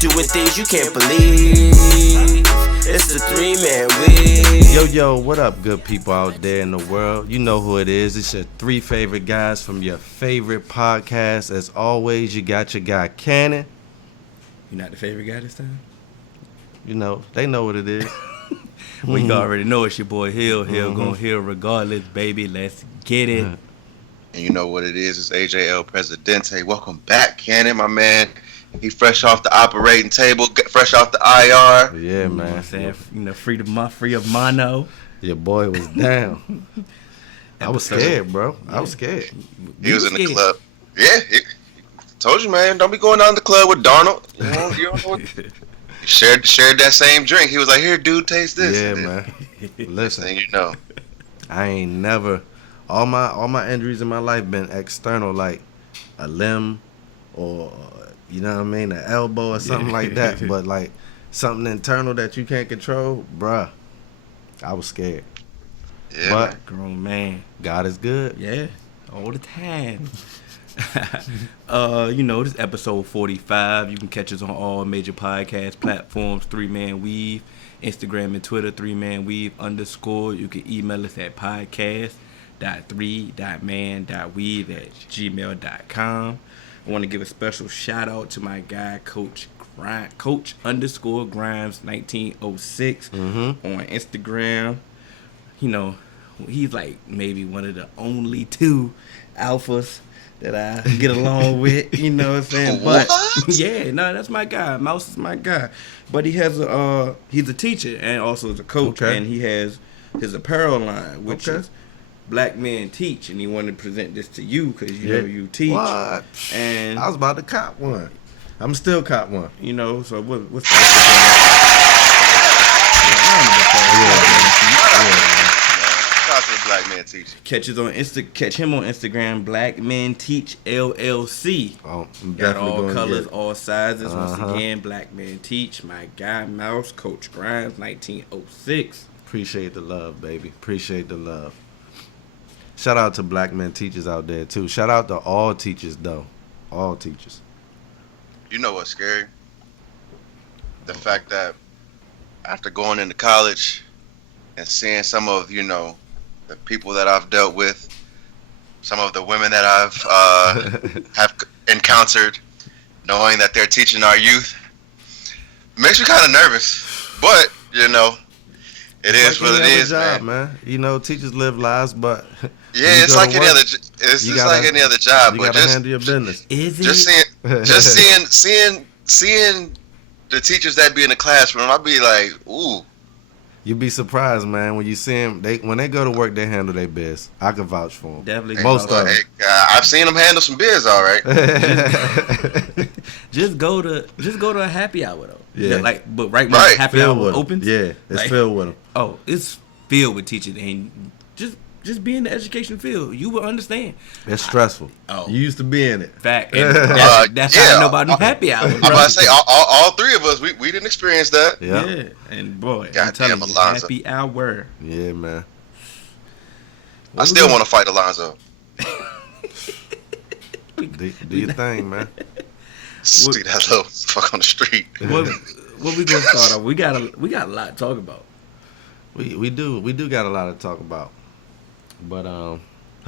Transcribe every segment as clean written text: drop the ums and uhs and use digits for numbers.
doing things you can't believe. It's the 3-man weave. Yo, what up, good people out there in the world? You know who it is. It's your 3 favorite guys from your favorite podcast. As always, you got your guy, Cannon. You not the favorite guy this time? You know, they know what it is. We already know it's your boy Hill. Hill gonna Hill regardless, baby. Let's get it. And you know what it is. It's AJ El Presidente. Welcome back, Cannon, my man. He fresh off the operating table, fresh off the IR. Yeah, man. You know what I'm saying? You know, free of mono. Your boy was down. I was scared, bro. I was scared. He was in the club. Yeah, told you, man. Don't be going down to the club with Darnold. You don't know what. Shared that same drink. He was like, "Here, dude, taste this." Yeah, man. Listen, and you know, I ain't never. All my injuries in my life been external, like a limb or you know what I mean, an elbow or something like that. But like something internal that you can't control, bruh. I was scared. Yeah, but man. Grown man. God is good. Yeah, all the time. You know, this is episode 45. You can catch us on all major podcast platforms. 3-Man Weave, Instagram and Twitter. 3-Man Weave _ You can email us at podcast.3.man.weave@gmail.com. I want to give a special shout out to my guy, Coach Grimes 1906 on Instagram. You know, he's like maybe one of the only 2 alphas that I get along with, you know what I'm saying? But yeah, no, that's my guy. Mouse is my guy. But he has he's a teacher and also is a coach, and he has his apparel line, which is Black Men Teach, and he wanted to present this to you because you know you teach. What? And I was about to cop one. I'm still cop one. You know, so what's shout out to the Black Man Teach. Catch him on Instagram, Black Men Teach LLC. Oh, I'm got definitely all gonna colors, get all sizes. Once again, Black Men Teach. My guy, Mouse, Coach Grimes, 1906. Appreciate the love, baby. Appreciate the love. Shout out to Black Men Teachers out there, too. Shout out to all teachers, though. All teachers. You know what's scary? The fact that after going into college and seeing some of, you know, the people that I've dealt with, some of the women that I've have encountered, knowing that they're teaching our youth, it makes me kind of nervous. But, you know, it is what it is, job, man. You know, teachers live lives, but yeah, it's like any other. It's just like any other job. You but gotta handle your business. Just seeing the teachers that be in the classroom, I'd be like, ooh. You'd be surprised, man, when you see them. When they go to work, they handle their biz. I can vouch for them. Definitely. Most of them. I've seen them handle some biz, all right. Just go to a happy hour though. Yeah. Like, but right when happy hour opens, yeah, it's filled with them. Oh, it's filled with teachers, and just be in the education field, you will understand. It's stressful. You used to be in it. Fact. And that's how I know about happy hours. I'm about to say all 3 of us, we didn't experience that. Yeah. And boy, God I'm telling damn, you, Alonzo. happy hour. Yeah, man. I still want to fight Alonzo. Do your thing, man. See that little fuck on the street. What we gonna start off? We got a lot to talk about. We do got a lot to talk about. But how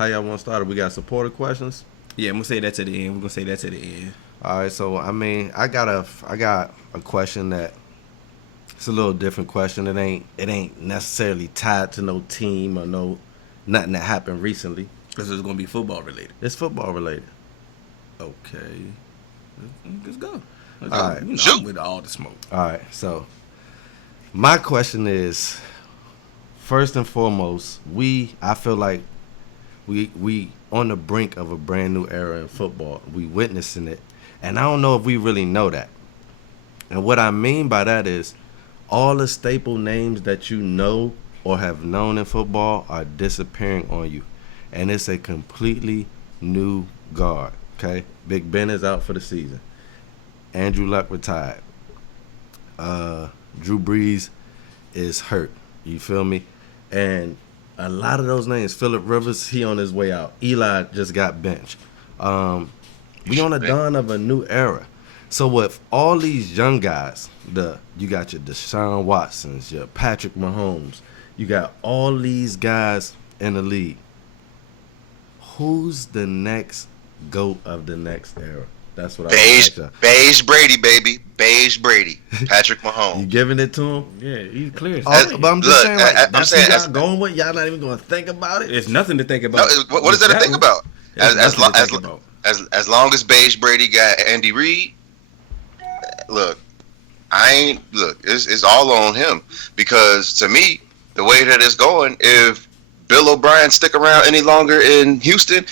y'all want to start it? We got supporter questions. Yeah, I'm gonna say that to the end. All right, so I mean, I got a question that it's a little different question. It ain't necessarily tied to no team or nothing that happened recently. This is gonna be football related. It's football related. Okay, let's go. All right, you know, I'm with all the smoke. All right, so my question is, first and foremost, I feel like we on the brink of a brand new era in football. We witnessing it, and I don't know if we really know that. And what I mean by that is, all the staple names that you know or have known in football are disappearing on you, and it's a completely new guard. Okay, Big Ben is out for the season. Andrew Luck retired. Drew Brees is hurt. You feel me? And a lot of those names, Phillip Rivers, he on his way out. Eli just got benched. We on the dawn of a new era. So with all these young guys, you got your Deshaun Watsons, your Patrick Mahomes, you got all these guys in the league. Who's the next GOAT of the next era? That's what Beige Brady, baby. Beige Brady. Patrick Mahomes. You giving it to him? Yeah, he's clear. But I'm just saying, like, I'm saying, y'all going with. Y'all not even going to think about it. It's nothing to think about. No, what is there to think about? As long as Beige Brady got Andy Reid, look, it's all on him. Because to me, the way that it's going, if Bill O'Brien stick around any longer in Houston,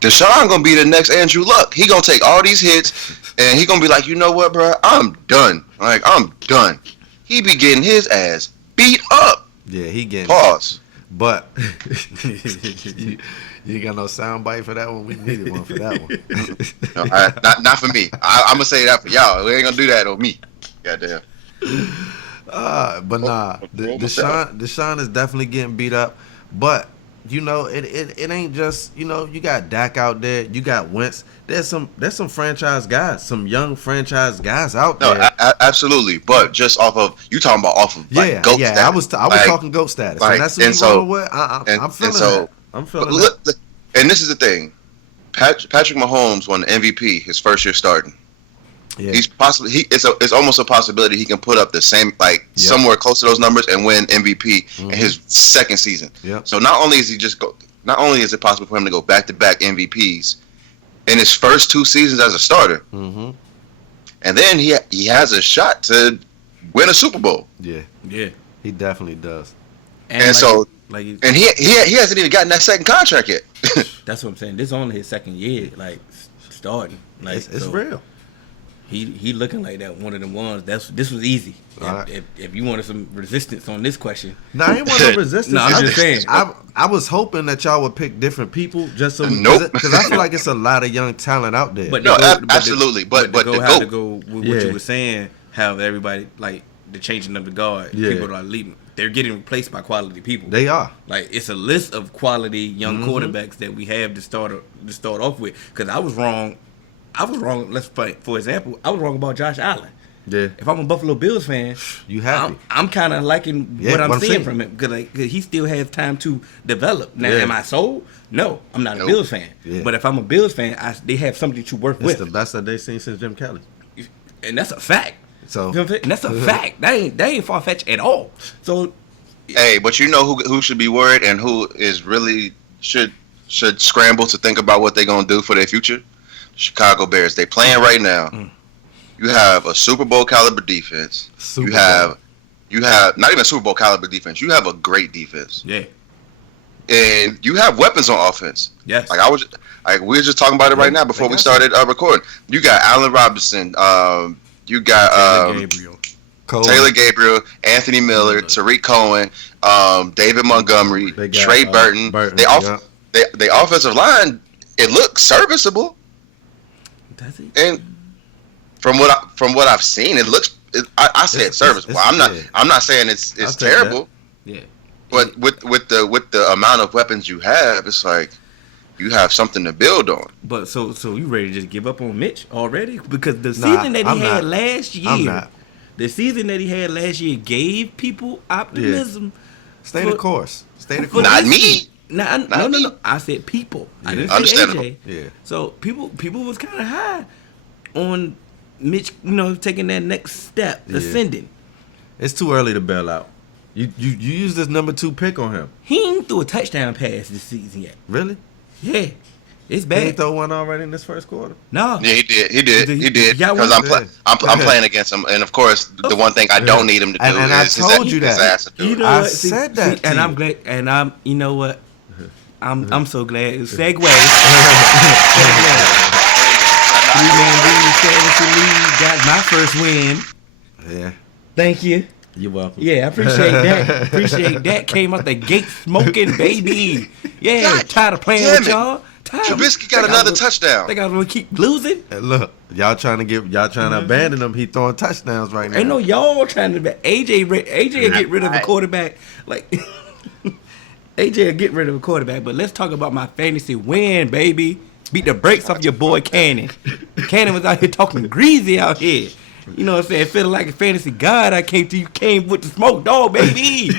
Deshaun gonna be the next Andrew Luck. He gonna take all these hits, and he gonna be like, you know what, bro? I'm done. Like, I'm done. He be getting his ass beat up. Yeah, he getting. Pause. But you got no sound bite for that one. We needed one for that one. No, not for me. I'm gonna say that for y'all. We ain't gonna do that on me. Goddamn. But nah, Deshaun is definitely getting beat up. But you know, it ain't just, you know, you got Dak out there, you got Wentz. There's some franchise guys, some young franchise guys out there. No, absolutely. But just off of like, GOAT status. I was talking GOAT status. Like, and that's what you roll with. I'm feeling that. I'm feeling that. Look, and this is the thing. Patrick Mahomes won the MVP his first year starting. Yeah. He's possibly it's almost a possibility he can put up the same, like, somewhere close to those numbers and win MVP in his second season. Yep. So not only is it possible for him to go back-to-back MVPs in his first 2 seasons as a starter, and then he has a shot to win a Super Bowl. Yeah, he definitely does. And he hasn't even gotten that second contract yet. That's what I'm saying. This is only his second year, like, starting. Like, it's real. He looking like that one of them ones. This was easy. If you wanted some resistance on this question, no, I ain't want no resistance. No, I'm just saying. I was hoping that y'all would pick different people, just so because I feel like it's a lot of young talent out there. But absolutely. But to go with what you were saying, how everybody, like, the changing of the guard, people are leaving. They're getting replaced by quality people. They are. Like, it's a list of quality young quarterbacks that we have to start off with. Because I was wrong. Let's fight. For example, I was wrong about Josh Allen. Yeah. If I'm a Buffalo Bills fan, you happy? I'm kind of liking what I'm seeing from him because he still has time to develop. Now, am I sold? No, I'm not a Bills fan. Yeah. But if I'm a Bills fan, they have something to work with. It's the best that they've seen since Jim Kelly, and that's a fact. So, you know what I'm saying? And that's a fact. That ain't far fetched at all. So, hey, but you know who should be worried and who is really should scramble to think about what they're gonna do for their future? Chicago Bears. They playing right now. You have a Super Bowl caliber defense. You have not even a Super Bowl caliber defense. You have a great defense. Yeah. And you have weapons on offense. Yes. We were just talking about it right now before we started recording. You got Allen Robinson. You got Taylor Gabriel, Anthony Miller, Tariq Cohen, David Montgomery, Trey Burton. They offensive line, it looks serviceable. Does it? And from what I've seen, it looks. I said serviceable. I'm not saying it's terrible. Yeah. But with the amount of weapons you have, it's like you have something to build on. But so you ready to just give up on Mitch already? Because the season that he had last year, gave people optimism. Yeah. Stay the course. Not me. No. I said people. Yeah. I didn't say AJ. Yeah. So people was kind of high on Mitch, taking that next step, ascending. It's too early to bail out. You use this number 2 pick on him. He ain't threw a touchdown pass this season yet. Really? Yeah. It's bad. Did he throw one already in this first quarter? No. Yeah, he did. Because I'm playing against him, and of course, the one thing I don't need him to do is I told you that. I said that. And I'm glad. And you know what? I'm so glad. Segue. 3-man league, fantasy league, got my first win. Yeah. Thank you. You're welcome. Yeah, I appreciate that. Appreciate that. Came out the gate smoking, baby. Yeah, God, tired of playing with y'all. Trubisky got another touchdown. Think I was gonna keep losing? Hey, look, y'all trying to abandon him. He throwing touchdowns right now. Ain't no y'all trying to. AJ get rid of a quarterback. Like AJ will get rid of a quarterback. But let's talk about my fantasy win, baby. Beat the brakes off your boy Cannon. Cannon was out here talking greasy out here. You know what I'm saying? Feeling like a fantasy god. I came to you, came with the smoke dog, baby.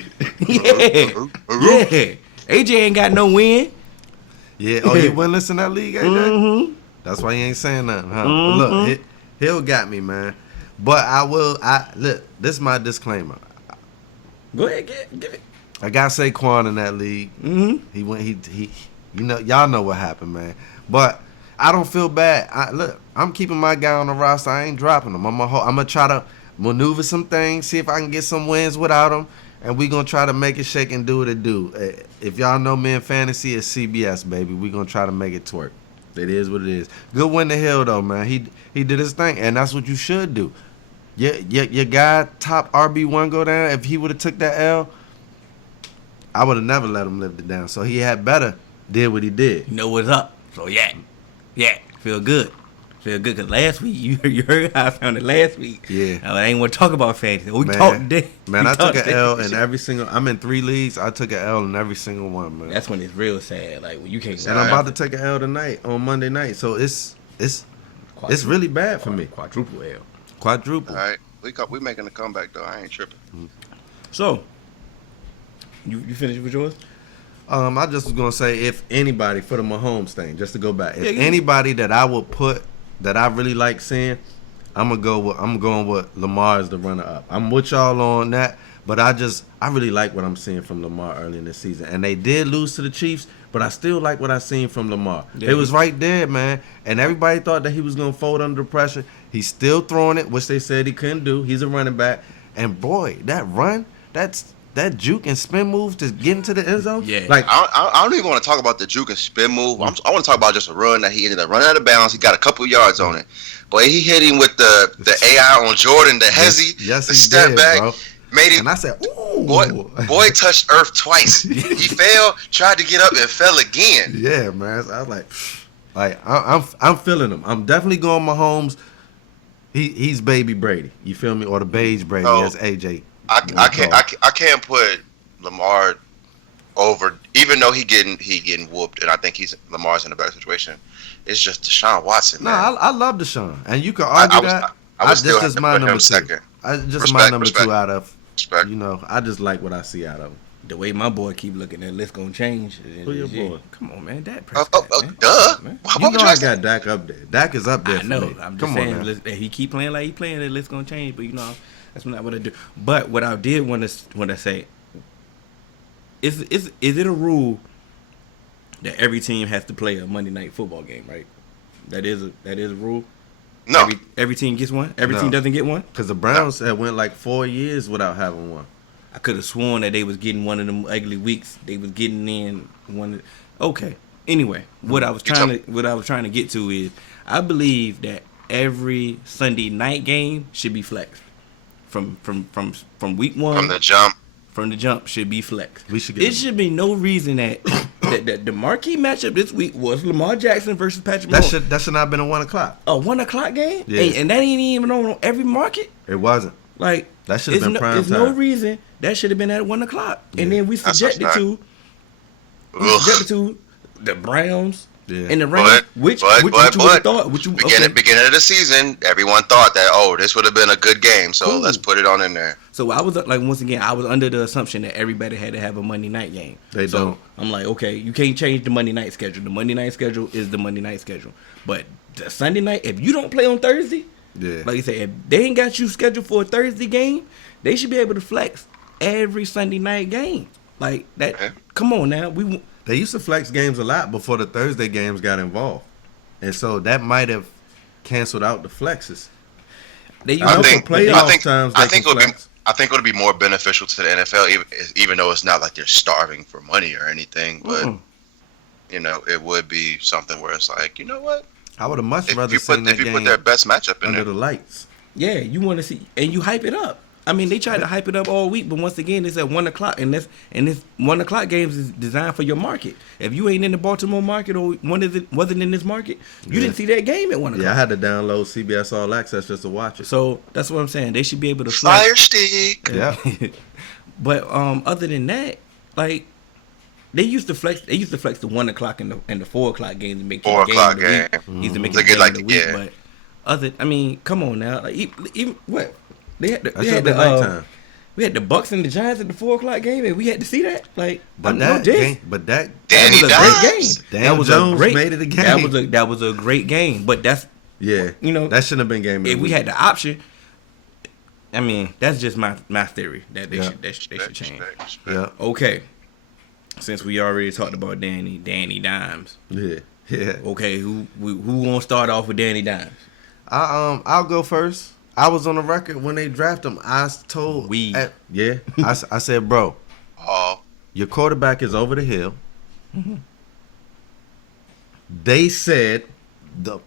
Yeah. Yeah. AJ ain't got no win. Yeah. Oh, you wouldn't listen to that league, AJ? Mm-hmm. That's why you ain't saying nothing, huh? Mm-hmm. But look, Hill got me, man. But look, this is my disclaimer. Go ahead, give it. I got Saquon in that league. Mm-hmm. He you know, y'all know what happened, man. But I don't feel bad. I'm keeping my guy on the roster. I ain't dropping him. I'm gonna try to maneuver some things, see if I can get some wins without him, and we gonna try to make it shake and do what it do. If y'all know me in fantasy, it's CBS, baby. We gonna try to make it twerk. It is what it is. Good win to Hill though, man. He did his thing, and that's what you should do. Your guy, top RB1 go down. If he would have took that L, I would have never let him live it down. So he had better did what he did. You know what's up. So yeah, feel good. Because last week, you heard how I found it last week. Yeah. I ain't want to talk about fantasy. We talked today. Man, I took an L in every single. I'm in 3 leagues. I took an L in every single one, man. That's when it's real sad. Like when you can't. And I'm about to take an L tonight on Monday night. So it's really bad for me. Quadruple L. Quadruple. All right, we making a comeback though. I ain't tripping. So, you finished with yours? I just was gonna say, if anybody, for the Mahomes thing, just to go back, if Yeah. anybody that I would put that I really like seeing, I'm going with Lamar as the runner up. I'm with y'all on that, but I really like what I'm seeing from Lamar early in the season. And they did lose to the Chiefs, but I still like what I seen from Lamar. Yeah. It was right there, man. And everybody thought that he was gonna fold under pressure. He's still throwing it, which they said he couldn't do. He's a running back, and boy, that run, that juke and spin move to get into the end zone. Yeah. Like I don't even want to talk about the juke and spin move. I want to talk about just a run that he ended up running out of bounds. He got a couple yards on it. Boy, he hit him with the AI on Jordan, the hezzy, yes, the he step did, back. bro. Made him. And I said, ooh. Boy touched earth twice. He fell, tried to get up, and fell again. Yeah, man. So I was like I'm feeling him. I'm definitely going Mahomes. He's baby Brady. You feel me? Or the beige Brady, No. as AJ. I can't put Lamar over, even though he getting whooped, and I think Lamar's in a better situation. It's just Deshaun Watson, No, man. I love Deshaun, and you can argue that. I was still this is have to my put him number 2. second. My number 2 out of. Respect. You know, I just like what I see out of him. The way my boy keep looking, that list gonna change. Who your boy? Come on, man. Dak Oh, Prescott, man. duh. Man. Why You would know you I ask got Dak up there. Dak is up there I for know. me. I'm just Come on saying, now. if he keep playing like he playing, the list gonna change. But you know, that's not what I do. But what I did want to say is it a rule that every team has to play a Monday night football game? Right. That is a rule. No. Every team gets one. Every No. team doesn't get one. Because the Browns had went like 4 years without having one. I could have sworn that they was getting one of them ugly weeks. They was getting in one. Okay. Anyway, what I was trying to get to is, I believe that every Sunday night game should be flexed from week one. From the jump. From the jump should be flexed. We should get It should be no reason that the marquee matchup this week was Lamar Jackson versus Patrick Mahomes. That should not have been a 1 o'clock. A 1 o'clock game, Yeah. and that ain't even on every market. It wasn't. Like That should have been prime There's no time. reason that should have been at 1 o'clock, and Yeah. then we That's subjected what's to the Browns Yeah. and the Rams, which you would have thought. Beginning of the season, everyone thought that this would have been a good game, so Cool. let's put it on in there. So I was like, once again, I was under the assumption that everybody had to have a Monday night game. They so don't. I'm like, okay, you can't change the Monday night schedule. The Monday night schedule is the Monday night schedule. But the Sunday night, if you don't play on Thursday, Yeah. like you said, if they ain't got you scheduled for a Thursday game, they should be able to flex every Sunday night game. Like that. Okay. Come on now, They used to flex games a lot before the Thursday games got involved. And so that might have canceled out the flexes. they I used think- to playoff times they I think can it would be more beneficial to the NFL, even though it's not like they're starving for money or anything. But it would be something where it's like, you know what? I would have much If rather you seen put that game their best matchup in under there, the lights. Yeah, you want to see, and you hype it up. I mean, they tried to hype it up all week, but once again, it's at 1 o'clock, and this 1 o'clock games is designed for your market. If you ain't in the Baltimore market or wasn't in this market, you didn't see that game at 1 o'clock. Yeah, I had to download CBS All Access just to watch it. So that's what I'm saying. They should be able to fire stick. Yeah. But other than that, like They used to flex the 1 o'clock and the 4 o'clock games to make 4 it a game o'clock of the week. game. Used to make To it a get game like of the the- week, yeah. but come on now, like even what they had That should be nighttime. we had the Bucks and the Giants at the 4 o'clock game, and we had to see that. Like, But no that diss. game, but that Danny was a great Dimes. game. Dan That was Jones a great, made it a game. That was a great game. But that's yeah, you know, that shouldn't have been game. of the if we week. had the option. I mean, that's just my theory that they Yeah. should change. Respect. yeah, Okay, since we already talked about Danny Dimes. yeah. Okay, who won't start off with Danny Dimes? I'll go first. I was on the record when they drafted him. I told I said, bro, Oh, your quarterback is over the hill. They said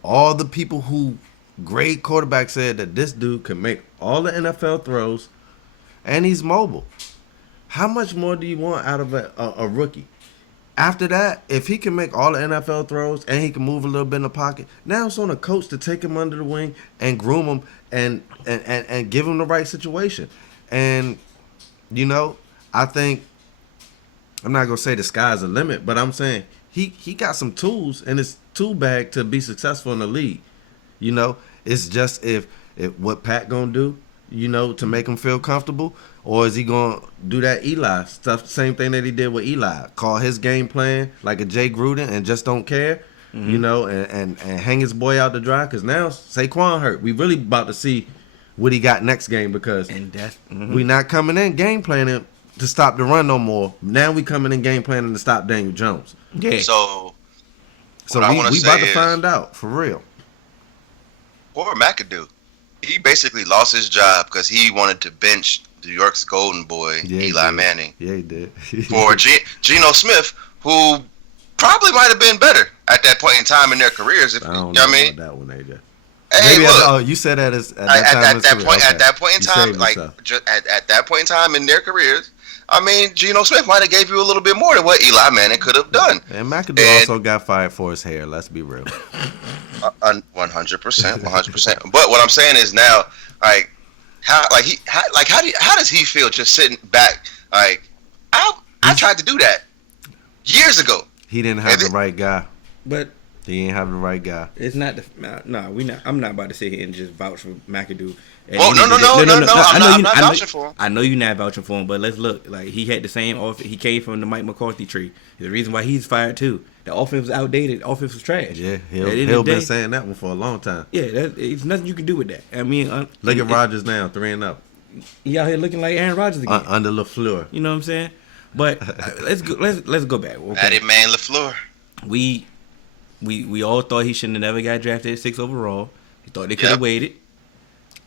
all the people who grade quarterback said that this dude can make all the NFL throws, and he's mobile. How much more do you want out of a rookie? After that, if he can make all the NFL throws and he can move a little bit in the pocket, now it's on a coach to take him under the wing and groom him and give him the right situation. And, you know, I think, I'm not going to say the sky's the limit, but I'm saying he got some tools in his tool bag to be successful in the league. You know, it's just if what Pat going to do, you know, to make him feel comfortable, or is he going to do that Eli stuff, same thing that he did with Eli, call his game plan like a Jay Gruden and just don't care, you know, and hang his boy out to dry, because now Saquon hurt. We really about to see what he got next game, because And that's we not coming in game planning to stop the run no more. Now we coming in game planning to stop Daniel Jones. yeah. so So What I we wanna about say to is- find out, for real. what McAdoo? He basically lost his job because he wanted to bench New York's golden boy, Yeah, he Eli did. Manning, Yeah, he did. for Geno Smith, who probably might have been better at that point in time in their careers. If, I don't you know know what I mean? about that one, AJ. Hey, Maybe look, you said that at at, that time. at, in his that career. point, Okay. at that point in You time, saved like yourself. at that point in time in their careers, I mean, Geno Smith might have gave you a little bit more than what Eli Manning could have done. And McAdoo and- also got fired for his hair. Let's be real. 100%, 100%. But what I'm saying is now, like, how does he feel just sitting back? Like, I tried to do that years ago. He didn't have the right guy. But He ain't have the right guy. it's not the we not. I'm not about to sit here and just vouch for McAdoo. And Well, he no. did- I'm not vouching for him. I know you're not vouching for him, but let's look. Like, he had the same offense. He came from the Mike McCarthy tree. The reason why he's fired too. The offense was outdated. The offense was trash. Yeah, At the end Hill of the been day- saying that one for a long time. Yeah, it's nothing you can do with that. I mean, Look at Rodgers now, 3-0, He out here looking like Aaron Rodgers again. under LaFleur. You know what I'm saying? But let's go back. Okay. Matty Man LaFleur. We all thought he shouldn't have never got drafted at 6 overall. We thought they could have Yep. waited.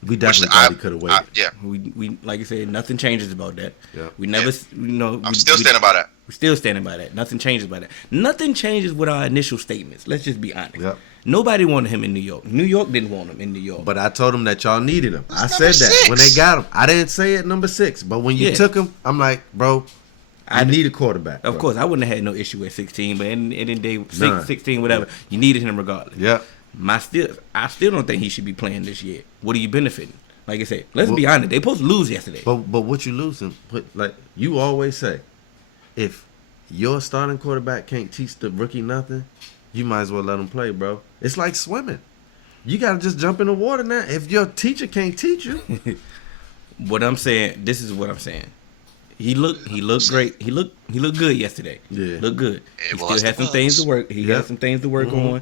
We definitely Which thought he could have waited. Yeah, We like I said, nothing changes about that. Yeah. We never, I'm still standing by that. We're still standing by that. Nothing changes by that. Nothing changes with our initial statements. Let's just be honest. Yep. Nobody wanted him in New York. New York didn't want him in New York. But I told him that y'all needed him. I It's said that number when they 6. got him. I didn't say it number 6, but when you Yeah. took him, I'm like, bro, I need a quarterback. Of bro. course, I wouldn't have had no issue at 16, but in the day, None. 16, whatever, you needed him regardless. Yeah. I still don't think he should be playing this year. What are you benefiting? Like I said, let's Well- be honest. They supposed to lose yesterday. But what you losing? Like you always say, if your starting quarterback can't teach the rookie nothing, you might as well let him play, bro. It's like swimming. You gotta just jump in the water now. If your teacher can't teach you, What I'm saying, this is what I'm saying. He looked great. He looked good yesterday. Yeah. Looked good. It He was still had the some things to buzz. work. He Yeah. had some things to work on.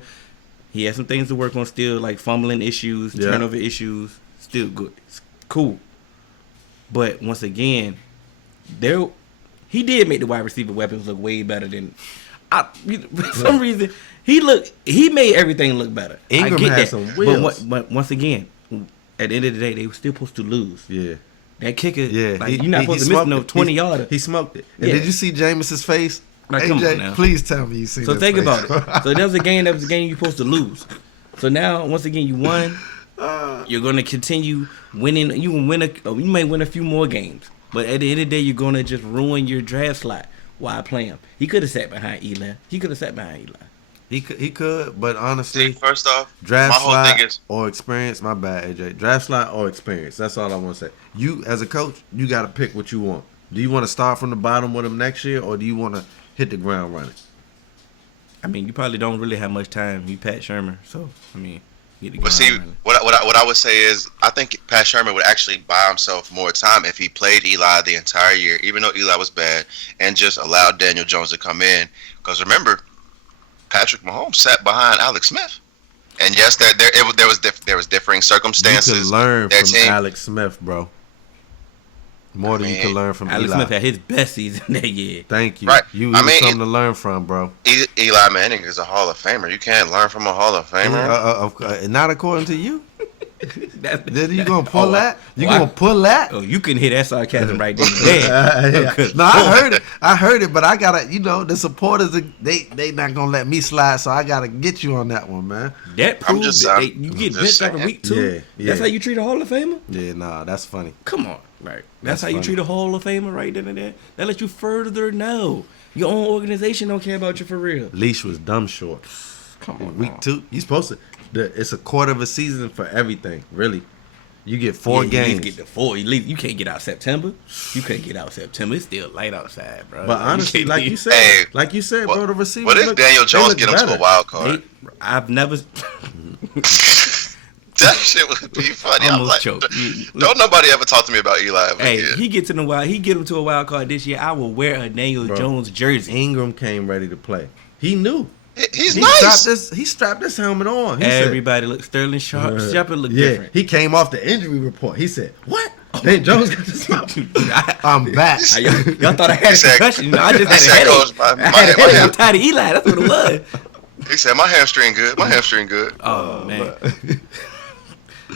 He had some things to work on still, like fumbling issues, Yeah. turnover issues. Still good. It's cool. But once again, he did make the wide receiver weapons look way better than. For some reason, he made everything look better. Ingram I get had that. some wheels. But once again, at the end of the day, they were still supposed to lose. yeah, That kicker, yeah. like, you're not supposed to miss no 20 yarder. He smoked it. And Yeah. did you see Jameis's face? Like, come AJ, on now. please tell me you see. So this think face. about it. So that was a game you're supposed to lose. So now, once again, you won. You're gonna continue winning. You may win a few more games, but at the end of the day, you're gonna just ruin your draft slot. Why play him? He could have sat behind Eli. He He could, but honestly, See, first off, draft my whole slot thing is or experience. My bad, AJ. Draft slot or experience. That's all I want to say. You, as a coach, you got to pick what you want. Do you want to start from the bottom with him next year, or do you want to hit the ground running. I mean, you probably don't really have much time. You Pat Shermer, so I mean, get the But ground see, running. what I would say is, I think Pat Shermer would actually buy himself more time if he played Eli the entire year, even though Eli was bad, and just allowed Daniel Jones to come in. Because remember, Patrick Mahomes sat behind Alex Smith, and yes, there was differing circumstances. You could learn Their from team- Alex Smith, bro. More than you could learn from Alex Eli. Smith had his best season that year. Thank you. Right. You I was mean, something to learn from, bro. Eli Manning is a Hall of Famer. You can't learn from a Hall of Famer. Not according to you. That's, Then you gonna pull that? You oh, I- gonna pull that? Oh, you can hear that sarcasm right there. Yeah. No, I heard it. I heard it, but I gotta, the supporters, they not gonna let me slide, so I gotta get you on that one, man. That proves just- that I'm you get just benched after saying. week 2. Yeah. That's how you treat a Hall of Famer? Yeah, nah, that's funny. Come on. Right. That's That's how you funny. treat a Hall of Famer right then and there. That lets you further know. Your own organization don't care about you for real. Leash was dumb short. Come on. Week now. 2, you supposed to. It's a quarter of a season for everything, really. You get 4 Yeah, you at games. least get the 4. At least you can't get out September. You can't get out September. It's still light outside, bro. But honestly, can't like leave. you said, Hey, bro, the receivers. What if look- Daniel they Jones look get him to better. a wild card? I've never That shit would be funny. I'm almost like, choked. don't nobody ever talk to me about Eli ever Hey, again. he get him to a wild card this year. I will wear a Daniel Bro. Jones jersey. Ingram came ready to play. He knew. He's He nice. strapped this helmet on. He said, Everybody look Sterling Sharp. Shepard look yeah, different. he came off the injury report. He said, "What? Daniel Jones got this helmet. I'm back." Y'all thought I had a said- concussion. No, I just he said, had a "Coach, headache. my I had a headache. hand- I'm tired of Eli. That's what it was. He said, "My hamstring good. My hamstring good." Oh, man.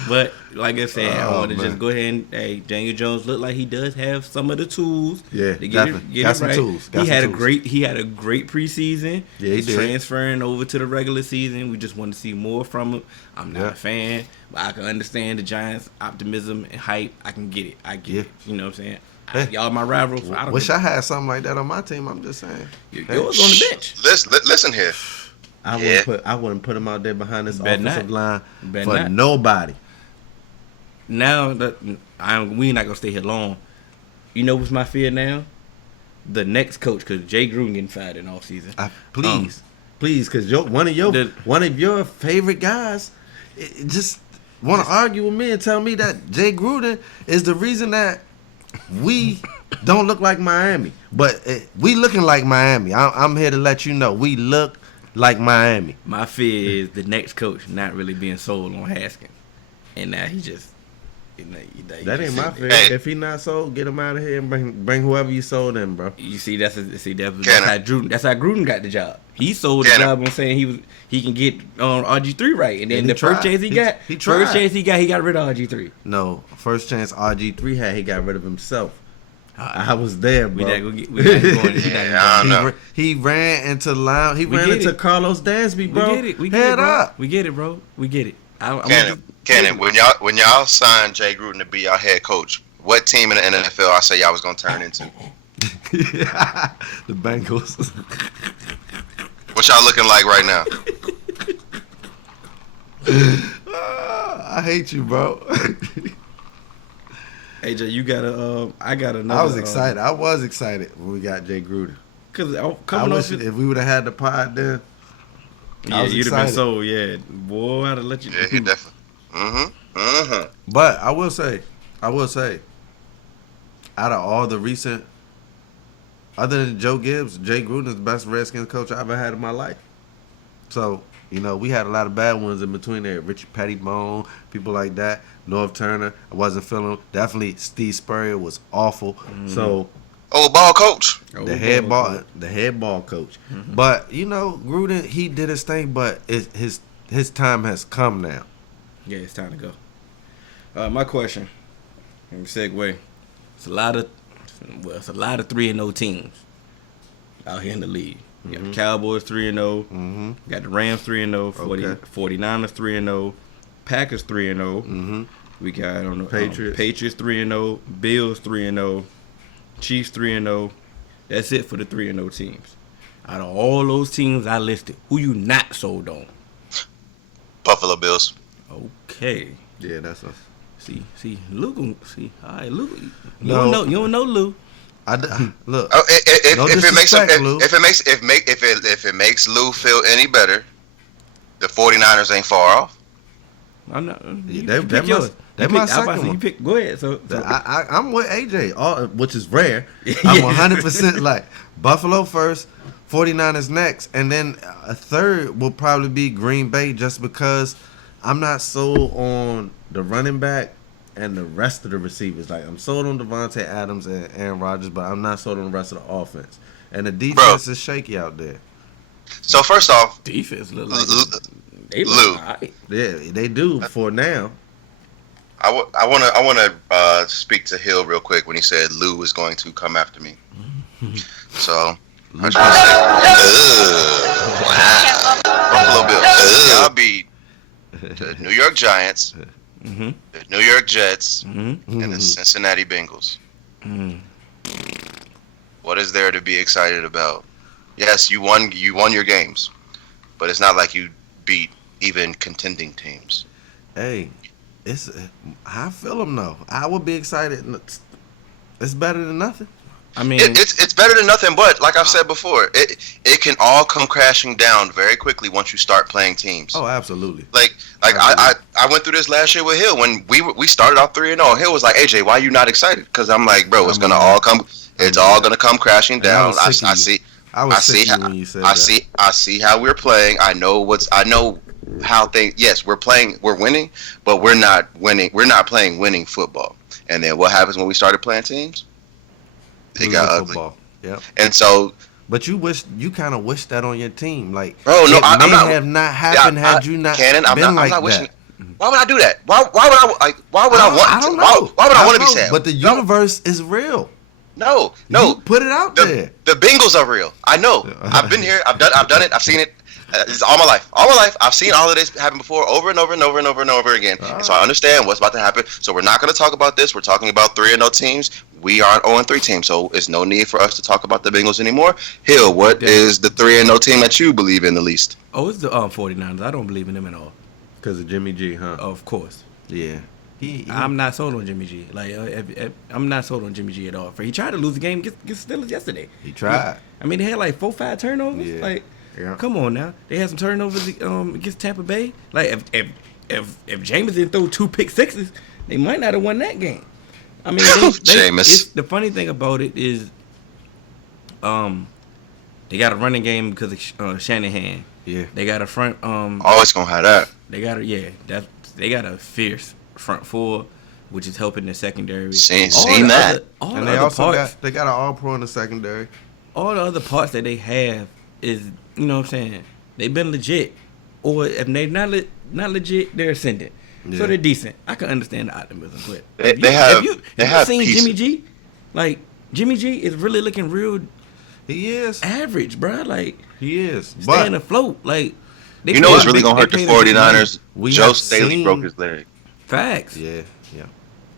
But like I said, I Oh, want to man. just go ahead and Daniel Jones look like he does have some of the tools. Yeah, to definitely. get Got it some right. tools. Got He some had tools. he had a great preseason. Yeah, he He's did. transferring over to the regular season. We just want to see more from him. I'm not Yeah. a fan, but I can understand the Giants' optimism and hype. I can get it. I get Yeah. it. You know what I'm saying? Hey. Y'all my rivals. I don't Wish give- I had something like that on my team. I'm just saying. Yours on the bench. Listen here. I Yeah. wouldn't put him out there behind this Bet offensive not. line Bet for not. nobody. Now that we not gonna stay here long. You know what's my fear now? The next coach, because Jay Gruden getting fired in off season. Please, because one of your favorite guys just want to argue with me and tell me that Jay Gruden is the reason that we don't look like Miami. But we looking like Miami. I'm here to let you know we look like Miami. My fear is the next coach not really being sold on Haskins, and now he just. That ain't my fear. Hey. If he not sold, get him out of here and bring whoever you sold in, bro. You see, that's how Cannon. Gruden. That's how Gruden got the job. He sold the Cannon. job on saying he can get on RG3 right, and then And the he first tried. chance he got, He tried. he got rid of RG3. No, first chance RG3 had, he got rid of himself. I was there, bro. We not going. We not going. Yeah, I don't know. He ran into line. He We ran get into it. Carlos Dansby, bro. We get it. We get Head it, bro. up. We get it, bro. We get it. Cannon, when y'all signed Jay Gruden to be your head coach, what team in the NFL I say y'all was gonna turn into? The Bengals. What y'all looking like right now? I hate you, bro. AJ, you got a. I got another. I was excited. I was excited when we got Jay Gruden. Because I coming wish off. if we would have had the pod then. I Yeah, was you'd have been excited. sold. Yeah, boy, I'd have let you. Yeah, he definitely. But I will say, out of all the recent, other than Joe Gibbs, Jay Gruden is the best Redskins coach I ever had in my life. So, we had a lot of bad ones in between there. Richie Pettibone, people like that. North Turner, I wasn't feeling. Definitely Steve Spurrier was awful. So Old ball coach. the head ball coach. Mm-hmm. But Gruden, he did his thing. But his time has come now. Yeah, it's time to go. My question, segue. It's a lot of 3-0 teams out here in the league. You got the Cowboys 3-0. Mm-hmm. Got the Rams 3-0. Okay. 49ers 3-0. Packers 3-0. Mm-hmm. We got Patriots. Patriots 3-0. Bills 3-0. Chiefs 3-0. That's it for the 3-0 teams. Out of all those teams I listed, who you not sold on? Buffalo Bills. Okay. Yeah, that's us. See, Lou. See, all right, Lou. You No. don't know. You don't know Lou. Look. Oh, if, No if it makes him, disrespect, Lou. if it makes Lou feel any better, the 49ers ain't far off. I'm not. They my second one. Go ahead. So I'm with AJ, which is rare. I'm 100% like Buffalo first, 49ers next, and then a third will probably be Green Bay, just because I'm not sold on the running back and the rest of the receivers. Like, I'm sold on Devontae Adams and Aaron Rodgers, but I'm not sold on the rest of the offense. And the defense is shaky out there. So first off, defense look like they Lou. look right. Yeah, they do for now. I want to speak to Hill real quick when he said Lou is going to come after me. So I just want to say, Buffalo Bills. Y'all beat the New York Giants, the New York Jets, and the Cincinnati Bengals. What is there to be excited about? Yes, you won your games, but it's not like you beat even contending teams. Hey, I feel them though. I would be excited. It's better than nothing. I mean, it's better than nothing, but like I've said before, it can all come crashing down very quickly once you start playing teams. Oh, absolutely. Like I went through this last year with Hill when we started off 3-0. Hill was like, AJ, why are you not excited? Because I'm like, bro, it's all gonna come crashing down. I see how we're playing. I know how things. Yes, we're winning, but we're not winning. We're not playing winning football. And then what happens when we started playing teams? They got ugly. Yep. And so, but you kind of wish that on your team, like, bro. No, I'm not. Have not happened had you not Cannon, been like I'm not that. wishing. Why would I do that? Why would I like? Why would I want? I don't know. Why would I want to be sad? But the universe is real. No. You put it out there. The Bengals are real. I know. I've been here. I've done it. I've seen it. It's all my life. I've seen all of this happen before, over and over and over and over and over again. And so I understand what's about to happen. So we're not going to talk about this. We're talking about 3-0 teams. We are an 0-3 team. So there's no need for us to talk about the Bengals anymore. Hill, what is the 3-0 team that you believe in the least? Oh, it's the 49ers. I don't believe in them at all. Because of Jimmy G, huh? Of course. Yeah. I'm not sold on Jimmy G. Like, I'm not sold on Jimmy G at all. He tried to lose the game against Steelers yesterday. He tried. I mean, they had like 4-5 turnovers. Yeah. Like, come on now. They had some turnovers against Tampa Bay. Like, if Jameis didn't throw 2 pick sixes, they might not have won that game. I mean, the funny thing about it is, they got a running game because of Shanahan. Yeah. They got a front. Always gonna have that. They got a fierce front four, which is helping the secondary. Seen that. And they also got an all-pro in the secondary. All the other parts that they have is, you know what I'm saying, they've been legit. Or if they're not legit, they're ascendant. Yeah. So they're decent. I can understand the optimism. But they have seen pieces. Jimmy G? Like, Jimmy G is really looking real. He is average, bro. Like, he is staying afloat. Like, you know what's really gonna hurt the 49ers? Joe Staley broke his leg. Facts. Yeah.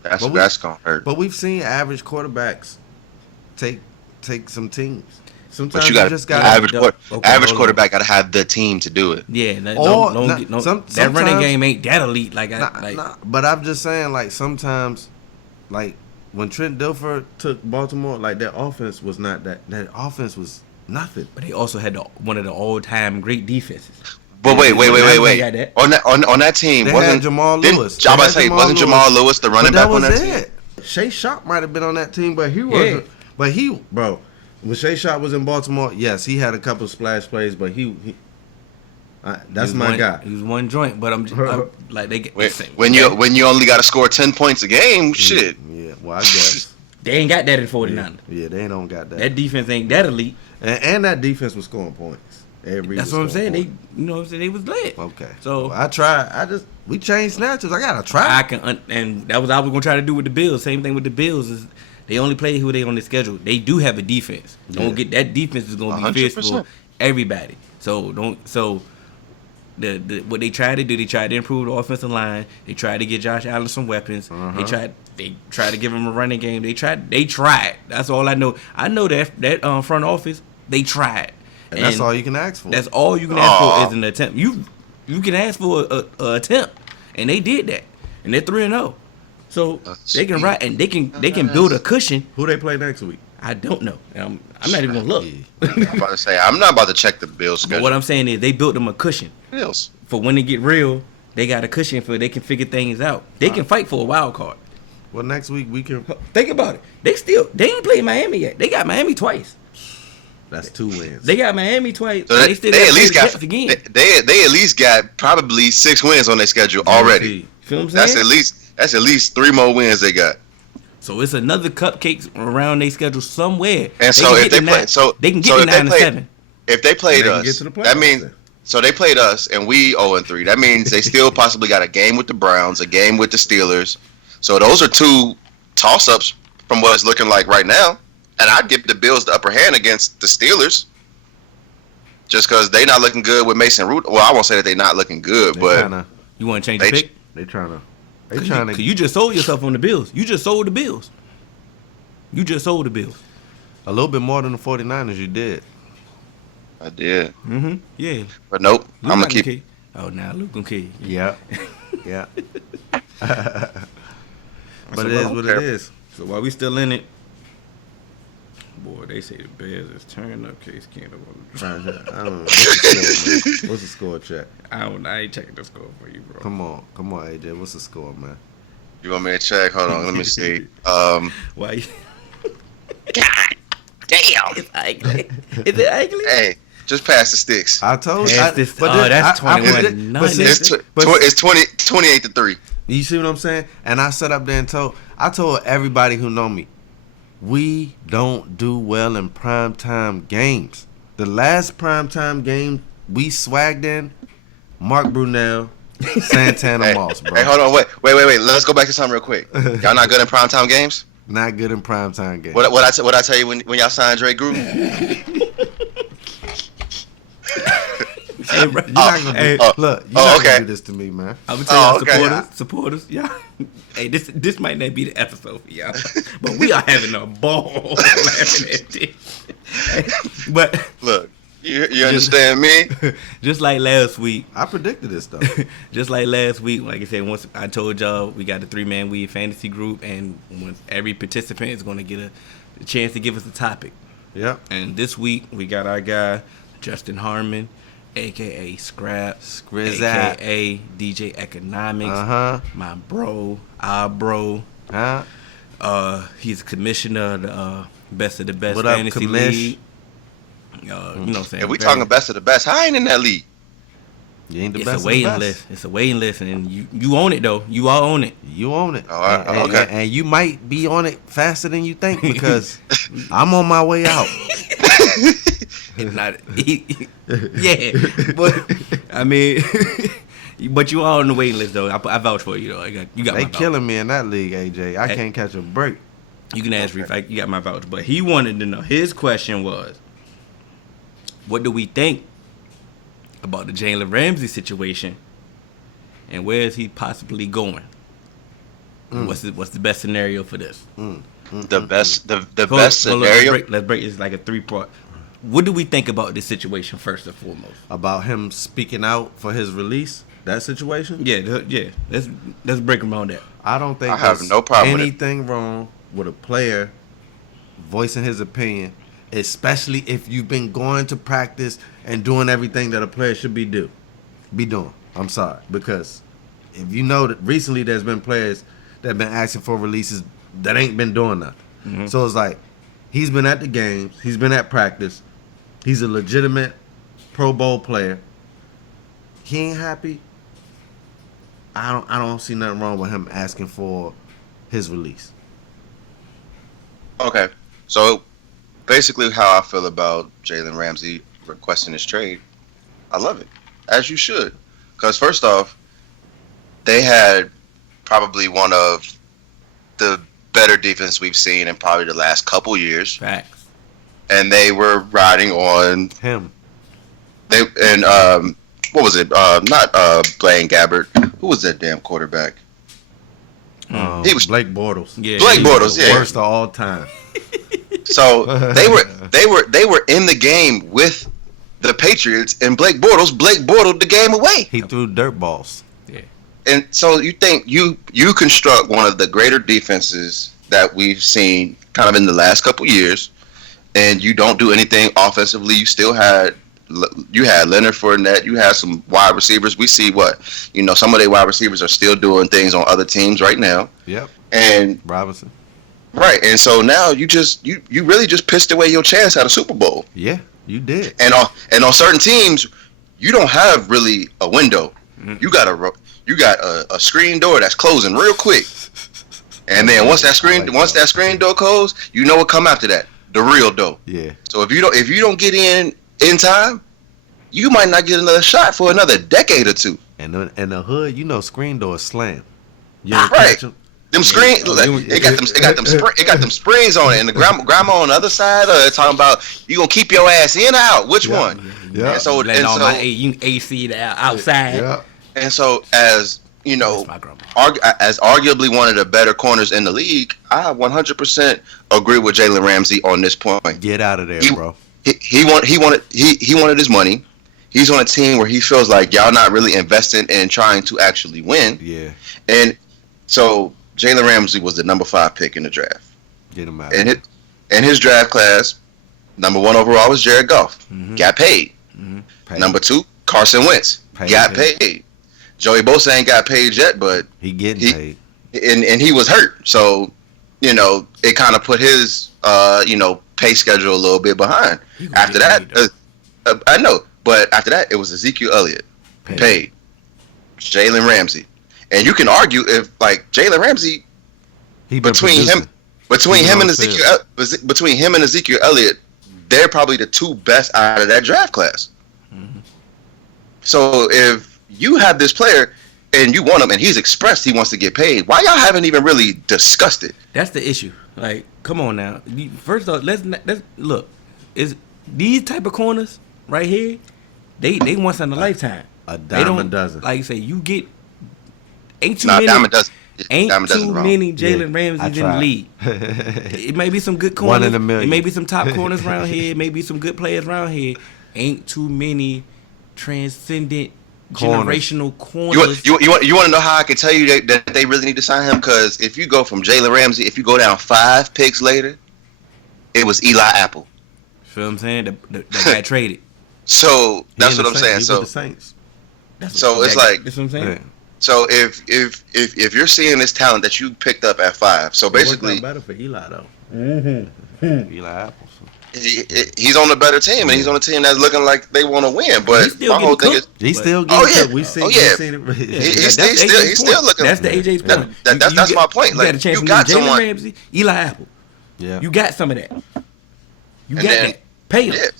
That's gonna hurt. But we've seen average quarterbacks take some teams. Sometimes but you just got average quarterback got to have the team to do it. Yeah, that running game ain't that elite. But I'm just saying, like, sometimes, like when Trent Dilfer took Baltimore, like, their offense was not that. That offense was nothing. But they also had one of the all-time great defenses. But wait. On that team, wasn't Jamal Lewis? Wasn't Jamal Lewis the running back on that team? Shea Sharp might have been on that team, but he wasn't. Yeah. But bro. When Shea Sharp was in Baltimore, yes, he had a couple splash plays, but that's my guy. He was one joint, but I'm like they get when you only got to score 10 points a game, shit. Yeah, well, I guess they ain't got that in 49. Yeah, they don't got that. That defense ain't that elite, and that defense was scoring points. That's what I'm saying. They, they was lit. Okay. So I tried. We changed snatches. I gotta try. And that was I was gonna try to do with the Bills. Same thing with the Bills is. They only play who they on the schedule. They do have a defense. Don't get that defense is gonna be fierce for everybody. So what they tried to do, they tried to improve the offensive line. They tried to get Josh Allen some weapons. They tried to give him a running game. They tried. That's all I know. I know that front office, they tried. And that's all you can ask for. That's all you can ask for is an attempt. You can ask for a attempt, and they did that. And they're 3-0. So they can and they can build a cushion. Who they play next week? I don't know. I'm not even gonna look. I'm about to say I'm not about to check the Bills But schedule. what I'm saying is they built them a cushion Bills. for when they get real. They got a cushion for they can figure things out. They can fight for a wild card. Well, next week we can. Think about it. They ain't played Miami yet. They got Miami twice. That's 2 wins. They got Miami twice. So They still they got at least the got Jets again. they at least got probably 6 wins on their schedule already. Feel what I'm saying? That's at least 3 more wins they got. So it's another cupcakes around their schedule somewhere. And so if they play, they can get to 9-7. If they played They can get us, to the that playoffs means then. so they played us and we 0-3. That means they still possibly got a game with the Browns, a game with the Steelers. So those are 2 toss-ups from what it's looking like right now. And I'd give the Bills the upper hand against the Steelers. Just because they not looking good with Mason Rudolph. Well, I won't say that they're not looking good, but You want to change the pick? They trying to. Cause you just sold yourself on the Bills. You just sold the Bills. A little bit more than the 49ers you did. I did. Mm-hmm. Yeah. But nope, Luke I'm gonna not keep. gonna kid. Oh, now Luke gonna kid. Yeah. Yeah. But So it is I don't what care. it is. So while we still in it, boy, they say the Bears is turning up Case Keenum. I don't know. What's the score, man? What's the score, check? I ain't checking the score for you, bro. Come on, AJ. What's the score, man? You want me to check? Hold on, let me see. Why? You- God damn. It's ugly. Is it ugly? Hey, just pass the sticks. I told you. Pass this- that's 21 But see, It's but 28-3. you see what I'm saying? And I sat up there and told everybody who know me, we don't do well in primetime games. The last primetime game we swagged in, Mark Brunell, Santana Moss, bro. Hey, hold on, wait. Let's go back to something real quick. Y'all not good in primetime games? Not good in primetime games. What I tell you when y'all signed Dre Gruden? Hey, bro. You're not gonna Hey, look. You're not okay. gonna do this to me, man. I'm gonna tell you, okay. supporters, y'all. Hey, this might not be the episode for y'all, but we are having a ball laughing at this. But Look, you understand me? just like last week, I predicted this though. just like last week, like I said, once I told y'all we got the 3-man weed fantasy group, and once every participant is gonna get a chance to give us a topic. Yep. And this week we got our guy Justin Harmon, aka Scrap, Scrizzap. aka DJ Economics, my bro, our bro. He's a commissioner of the Best of the Best What up, Fantasy commish? League. You know what I'm saying? If we talking best of the best, I ain't in that league. You ain't the It's best. a of the waiting best. list. It's a waiting list, and you own it though. You all own it. You own it. All right, And- okay. And you might be on it faster than you think because I'm on my way out. It's not, yeah, but I mean, but you are on the waiting list though. I vouch for you though. You got They my vouch. killing me in that league, AJ. I Hey. can't catch a break. You can ask Reef. You got my vouch. But he wanted to know. His question was, what do we think about the Jalen Ramsey situation, and where is he possibly going? What's the best scenario for this? The best Hold best on, scenario. Let's break. It's like a 3-part. What do we think about this situation first and foremost? About him speaking out for his release, that situation? Yeah. Let's break them on that. I don't think I have there's no problem with it. anything wrong with a player voicing his opinion, especially if you've been going to practice and doing everything that a player should be doing. I'm sorry, because if you know that recently there's been players that have been asking for releases that ain't been doing nothing. Mm-hmm. So it's like he's been at the games, he's been at practice, he's a legitimate Pro Bowl player. He ain't happy. I don't see nothing wrong with him asking for his release. Okay, so basically, how I feel about Jalen Ramsey requesting his trade, I love it, as you should. Because first off, they had probably one of the better defense we've seen in probably the last couple years, Facts. and they were riding on Him. what was it? Not Blaine Gabbert. Who was that damn quarterback? He was Blake Bortles. Yeah. Blake Bortles. The Yeah. worst of all time. So they were in the game with the Patriots, and Blake Bortles the game away. He threw dirt balls. Yeah. And so you think you construct one of the greater defenses that we've seen kind of in the last couple years and you don't do anything offensively, you had Leonard Fournette, you had some wide receivers. We see some of their wide receivers are still doing things on other teams right now. Yep. And Robinson. right, and so now you really just pissed away your chance at a Super Bowl. Yeah, you did. And on certain teams, you don't have really a window. Mm-hmm. You got a screen door that's closing real quick. And then once that screen door closes, you know what come after that? The real door. Yeah. So if you don't get in time, you might not get another shot for another decade or two. And in the hood, screen doors slam. Right. Them screen, it got them springs on it, and the grandma on the other side talking about you gonna keep your ass in or out. Which one? Yeah. You can AC it outside. Yeah. And so as you know, That's my grandma. as arguably one of the better corners in the league, I 100% agree with Jalen Ramsey on this point. Get out of there, bro. He wanted his money. He's on a team where he feels like y'all not really investing in trying to actually win. Yeah. And so Jalen Ramsey was the number 5 pick in the draft. Get him out. And his draft class, number 1 overall was Jared Goff. Mm-hmm. Got paid. Mm-hmm. Number 2, Carson Wentz. Got paid. Joey Bosa ain't got paid yet, but he getting paid. And he was hurt. So, it kind of put his pay schedule a little bit behind. After that, I know. But after that, it was Ezekiel Elliott paid. Jalen Ramsey. And you can argue if Jalen Ramsey between him and Ezekiel Elliott, they're probably the 2 best out of that draft class. Mm-hmm. So if you have this player and you want him and he's expressed he wants to get paid, why y'all haven't even really discussed it? That's the issue. Come on now. First off, let's look. Is these type of corners right here? They once in a lifetime. A dime a dozen. Like you say, you get ain't too Dime a many Jalen Ramsey's in the league. It may be some good corners. 1 in a million. It may be some top corners around here. It may be some good players around here. Ain't too many transcendent generational corners. You want to know how I can tell you that they really need to sign him? Because if you go from Jalen Ramsey, if you go down 5 picks later, it was Eli Apple. Feel what I'm saying? That got traded. So that's what I'm saying. So the Saints. So it's like that's what I'm saying. Yeah. So if you're seeing this talent that you picked up at 5, so basically better for Eli though. Mm-hmm. Eli Apple. he's on a better team, and he's on a team that's looking like they want to win. But my whole thing is he's still getting cooked. We see. He's still looking. That's the AJ's point. That's my point. You got a chance to get Jalen Ramsey, Eli Apple. Yeah, you got some of that. You got that. Pay him. Yeah,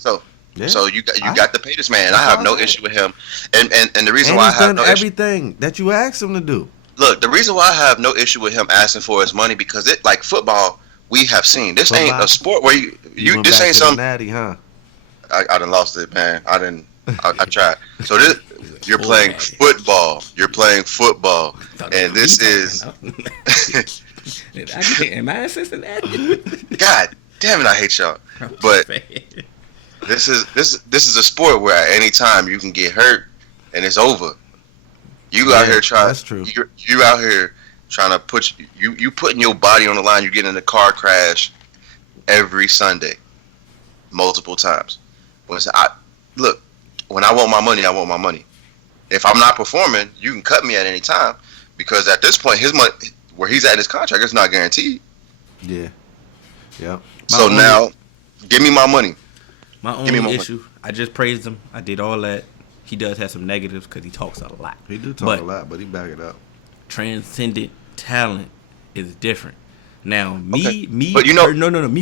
so you got to pay this man. I have no issue with him, and the reason why I have no everything that you asked him to do. Look, the reason why I have no issue with him asking for his money, because it, like football, we have seen this ain't a sport where you this ain't some natty, huh? I done lost it, man. I tried. So this you're playing football. You're playing football, and this is. Am I assisting that? God damn it! I hate y'all. But this is a sport where at any time you can get hurt and it's over. You out here trying. That's true. You out here trying to put you putting your body on the line. You get in a car crash every Sunday, multiple times. When I want my money, I want my money. If I'm not performing, you can cut me at any time, because at this point, his money, where he's at in his contract, it's not guaranteed. Yeah. Yeah. So now, give me my money. My only issue, I just praised him. I did all that. He does have some negatives because he talks a lot. He do talk a lot, but he back it up. Transcendent talent is different. Now, me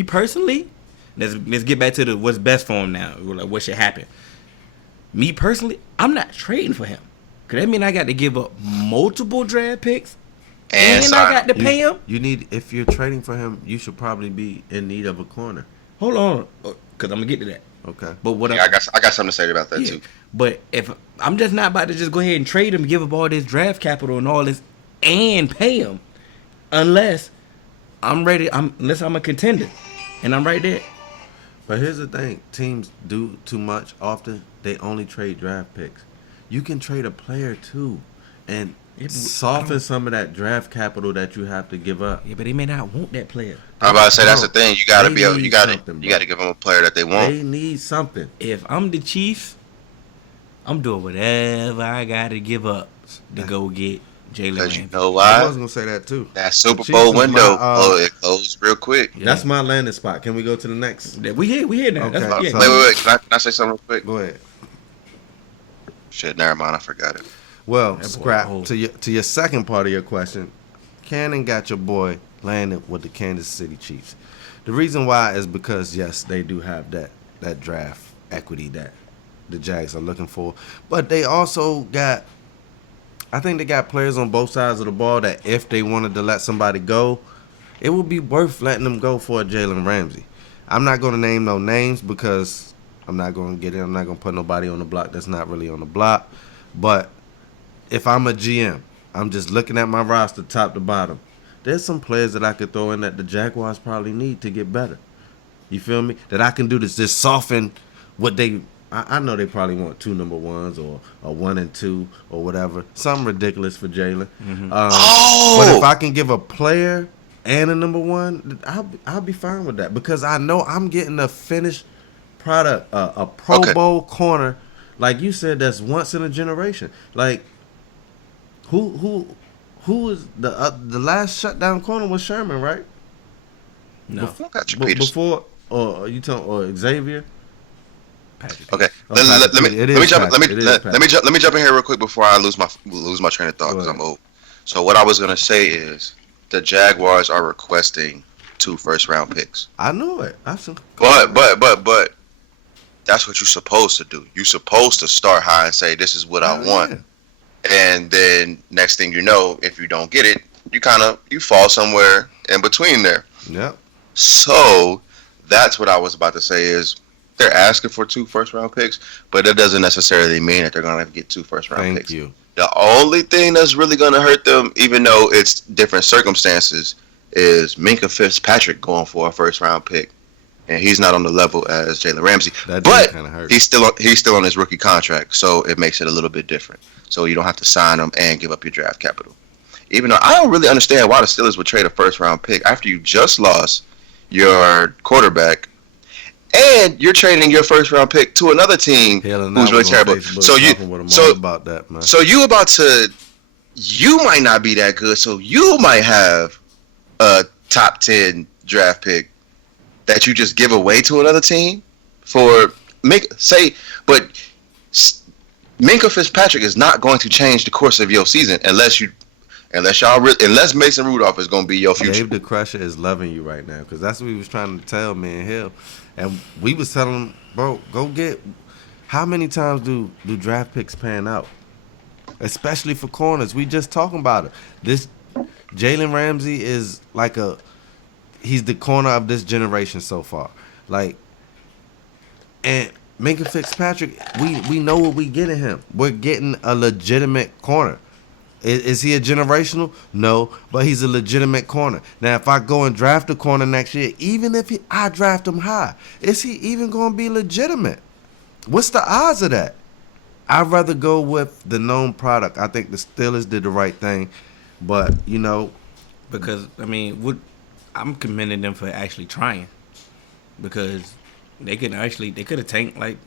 personally, let's get back to what's best for him now. Like, what should happen? Me personally, I'm not trading for him. Because that means I got to give up multiple draft picks and I got to pay him. You need, if you're trading for him, you should probably be in need of a corner. Hold on, because I'm going to get to that. Okay. But what I got something to say about that too. But if I'm just not about to just go ahead and trade him, give up all this draft capital and all this, and pay him, unless I'm ready. Unless I'm a contender, and I'm right there. But here's the thing: teams do too much often. They only trade draft picks. You can trade a player too. and soften some of that draft capital that you have to give up. Yeah, but they may not want that player. I'm about to say that's the thing. You gotta They be able, need you gotta something, you gotta give them a player that they want. They need something. If I'm the Chiefs, I'm doing whatever I gotta give up to go get Jalen Because Ramsey. you know I why? was gonna say that too. That Super Chiefs Bowl is window, my, it closed real quick. Yeah. That's my landing spot. Can we go to the next? We here now. Okay, That's, yeah. so- Wait. Can I say something real quick? Go ahead. Shit, never mind. I forgot it. Well, That boy Scrap, old. to your second part of your question, Cannon got your boy landed with the Kansas City Chiefs. The reason why is because, yes, they do have that draft equity that the Jags are looking for. But they also got, I think they got players on both sides of the ball that if they wanted to let somebody go, it would be worth letting them go for a Jalen Ramsey. I'm not going to name no names because I'm not going to get in. I'm not going to put nobody on the block that's not really on the block. But if I'm a GM, I'm just looking at my roster top to bottom. There's some players that I could throw in that the Jaguars probably need to get better. You feel me? That I can do to just soften what they... I know they probably want 2 number ones or a 1 and 2 or whatever. Something ridiculous for Jalen. Mm-hmm. But if I can give a player and a number 1, I'll be fine with that. Because I know I'm getting a finished product, a Pro Bowl corner, like you said, that's once in a generation. Like, who is the last shutdown corner was Sherman, right? No. Got you, Peters. Before, or Xavier. Patrick. Okay, Oh, let me it is jump. Let Patrick. me jump in here real quick before I lose my train of thought Go because ahead. I'm old. So what I was gonna say is the Jaguars are requesting 2 first-round picks. I know it. But But that's what you're supposed to do. You're supposed to start high and say this is what I want, and then next thing you know, if you don't get it, you fall somewhere in between there. Yep. So that's what I was about to say is they're asking for 2 first-round picks, but that doesn't necessarily mean that they're going to get 2 first-round Thank picks. you. The only thing that's really going to hurt them, even though it's different circumstances, is Minka Fitzpatrick going for a first-round pick, and he's not on the level as Jalen Ramsey. That But kind of hurt. he's still on his rookie contract, so it makes it a little bit different. So you don't have to sign him and give up your draft capital. Even though I don't really understand why the Steelers would trade a first-round pick after you just lost your quarterback, and you're trading your first-round pick to another team who's really terrible. So about that, man. So you might not be that good. So you might have a top 10 draft pick that you just give away to another team for but Minka Fitzpatrick is not going to change the course of your season unless Mason Rudolph is going to be your future. Dave the Crusher is loving you right now because that's what he was trying to tell me and Hill, and we was telling him, bro, go get. How many times do draft picks pan out, especially for corners? We just talking about it. This Jalen Ramsey is like he's the corner of this generation so far. Like, and Minka Fitzpatrick, we know what we getting him. We're getting a legitimate corner. Is he a generational? No, but he's a legitimate corner. Now, if I go and draft a corner next year, even if I draft him high, is he even going to be legitimate? What's the odds of that? I'd rather go with the known product. I think the Steelers did the right thing, but, Because, I mean, I'm commending them for actually trying. Because they could have tanked like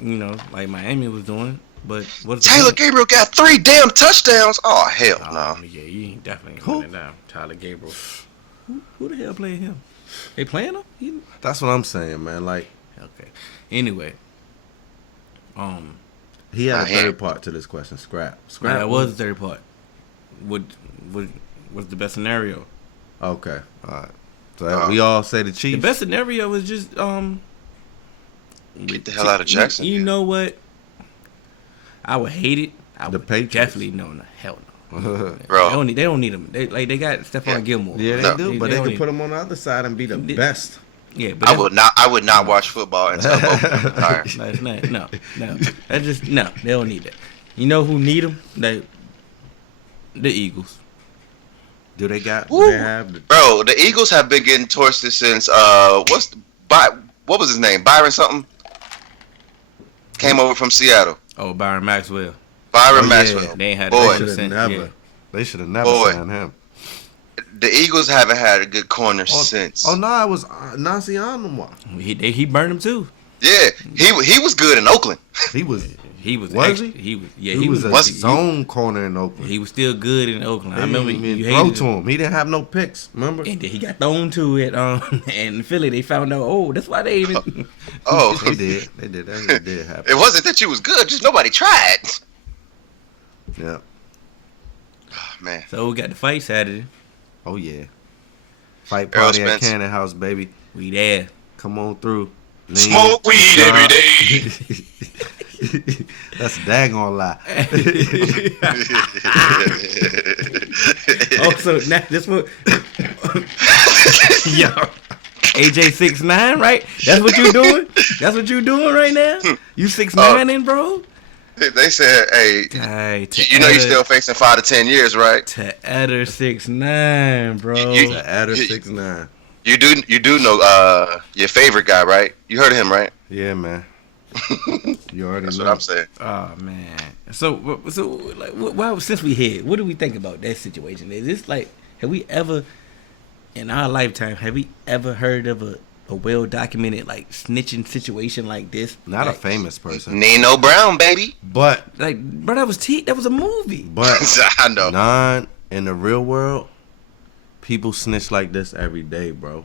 Miami was doing. But what's Taylor Gabriel got 3 damn touchdowns. Oh hell no! Yeah, you ain't definitely Who? running down Tyler Gabriel. Who the hell playing him? They playing him? That's what I'm saying, man. Like, Okay. Anyway, he had a him. third part to this question. Scrap. that was the third part. What's the best scenario? Okay. All right. So we all say the Chiefs. The best scenario is just Get the hell out of Jackson. You know what? I would hate it. I The would Patriots. definitely no, hell no. Bro. They don't need him. They got Stephon Gilmore. Yeah, they No. do, but They they don't can need- put him on the other side and be the best. Yeah, but I would not watch football until both of them retire. No. That's just no. They don't need that. You know who need them? The Eagles. Do they got? Woo. They have? Bro, the Eagles have been getting torched since what was his name? Byron something? Came over from Seattle. Oh, Byron Maxwell. Byron Oh, yeah. Maxwell. They ain't had They Boy, the should have since, never. yeah. They should have never Boy. signed him. the Eagles haven't had a good corner Oh, since. oh no, it was Nasi Anumwa. He burned him too. Yeah, he was good in Oakland. He was. He was Was actually, he? he was a was- zone corner in Oakland. he was still good in Oakland. I They remember didn't even you throw hated to him. him. He didn't have no picks. Remember? And then he got thrown to it. And in Philly, they found out. Oh, that's why they even. Oh, They did. They did. That did happen. it wasn't that you was good, just nobody tried. Yeah. Oh, man, So we got the fight Saturday. Oh yeah. Fight Errol party at Spence. Cannon House, baby. We there. Come on through. Lean, smoke weed every day. That's a daggone lie. Oh, so now this what? Yo, AJ 6'9", right? That's what you doing? That's what you doing right now? You 6'9", bro? They said, "Hey, Hey, you know you're still facing 5 to 10 years, right?" to Eder 6'9", bro. You- The Adder 6'9". You do know your favorite guy, right? You heard of him, right? Yeah, man. You already That's know. what I'm saying. Oh man. So like, well, since we here, what do we think about that situation? Is this like, have we ever, in our lifetime, have we ever heard of a well documented like snitching situation like this? Not a Like- famous person, Nino Brown, baby. but Like, bro, that was a movie. I know. non in the real world, people snitch like this every day, bro.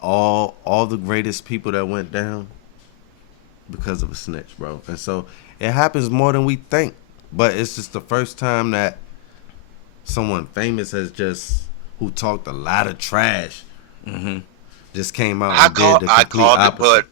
All the greatest people that went down because of a snitch, bro. And so it happens more than we think. But it's just the first time that someone famous has just who talked a lot of trash just came out I and did the complete called it, opposite.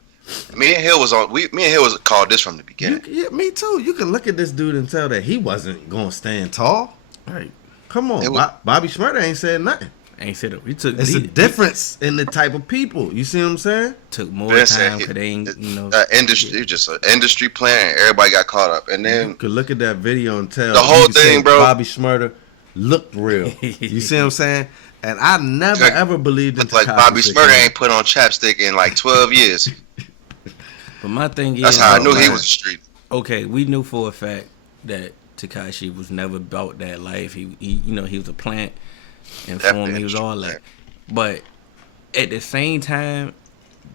but me and Hill was called this from the beginning. Yeah, me too. You can look at this dude and tell that he wasn't gonna stand tall. Right. Come on, It was- Bobby Schmurder ain't said nothing. Ain't said it. He took. It's he, a difference in the type of people. You see what I'm saying? Took more Listen, time because they ain't, you know. Industry, just an industry plan. Everybody got caught up, and You then could look at that video and tell The whole you could say thing, bro. Bobby Schmurder looked real. You see what I'm saying? And I never Like- ever believed in looked like Tekashi Bobby 6ix9ine. Smurder ain't put on chapstick in like 12 years. But my thing is, That's how I knew he man. was a street. okay, we knew for a fact that Tekashi was never about that life. He you know, he was a plant and Definitely form. He was all industry that. But at the same time,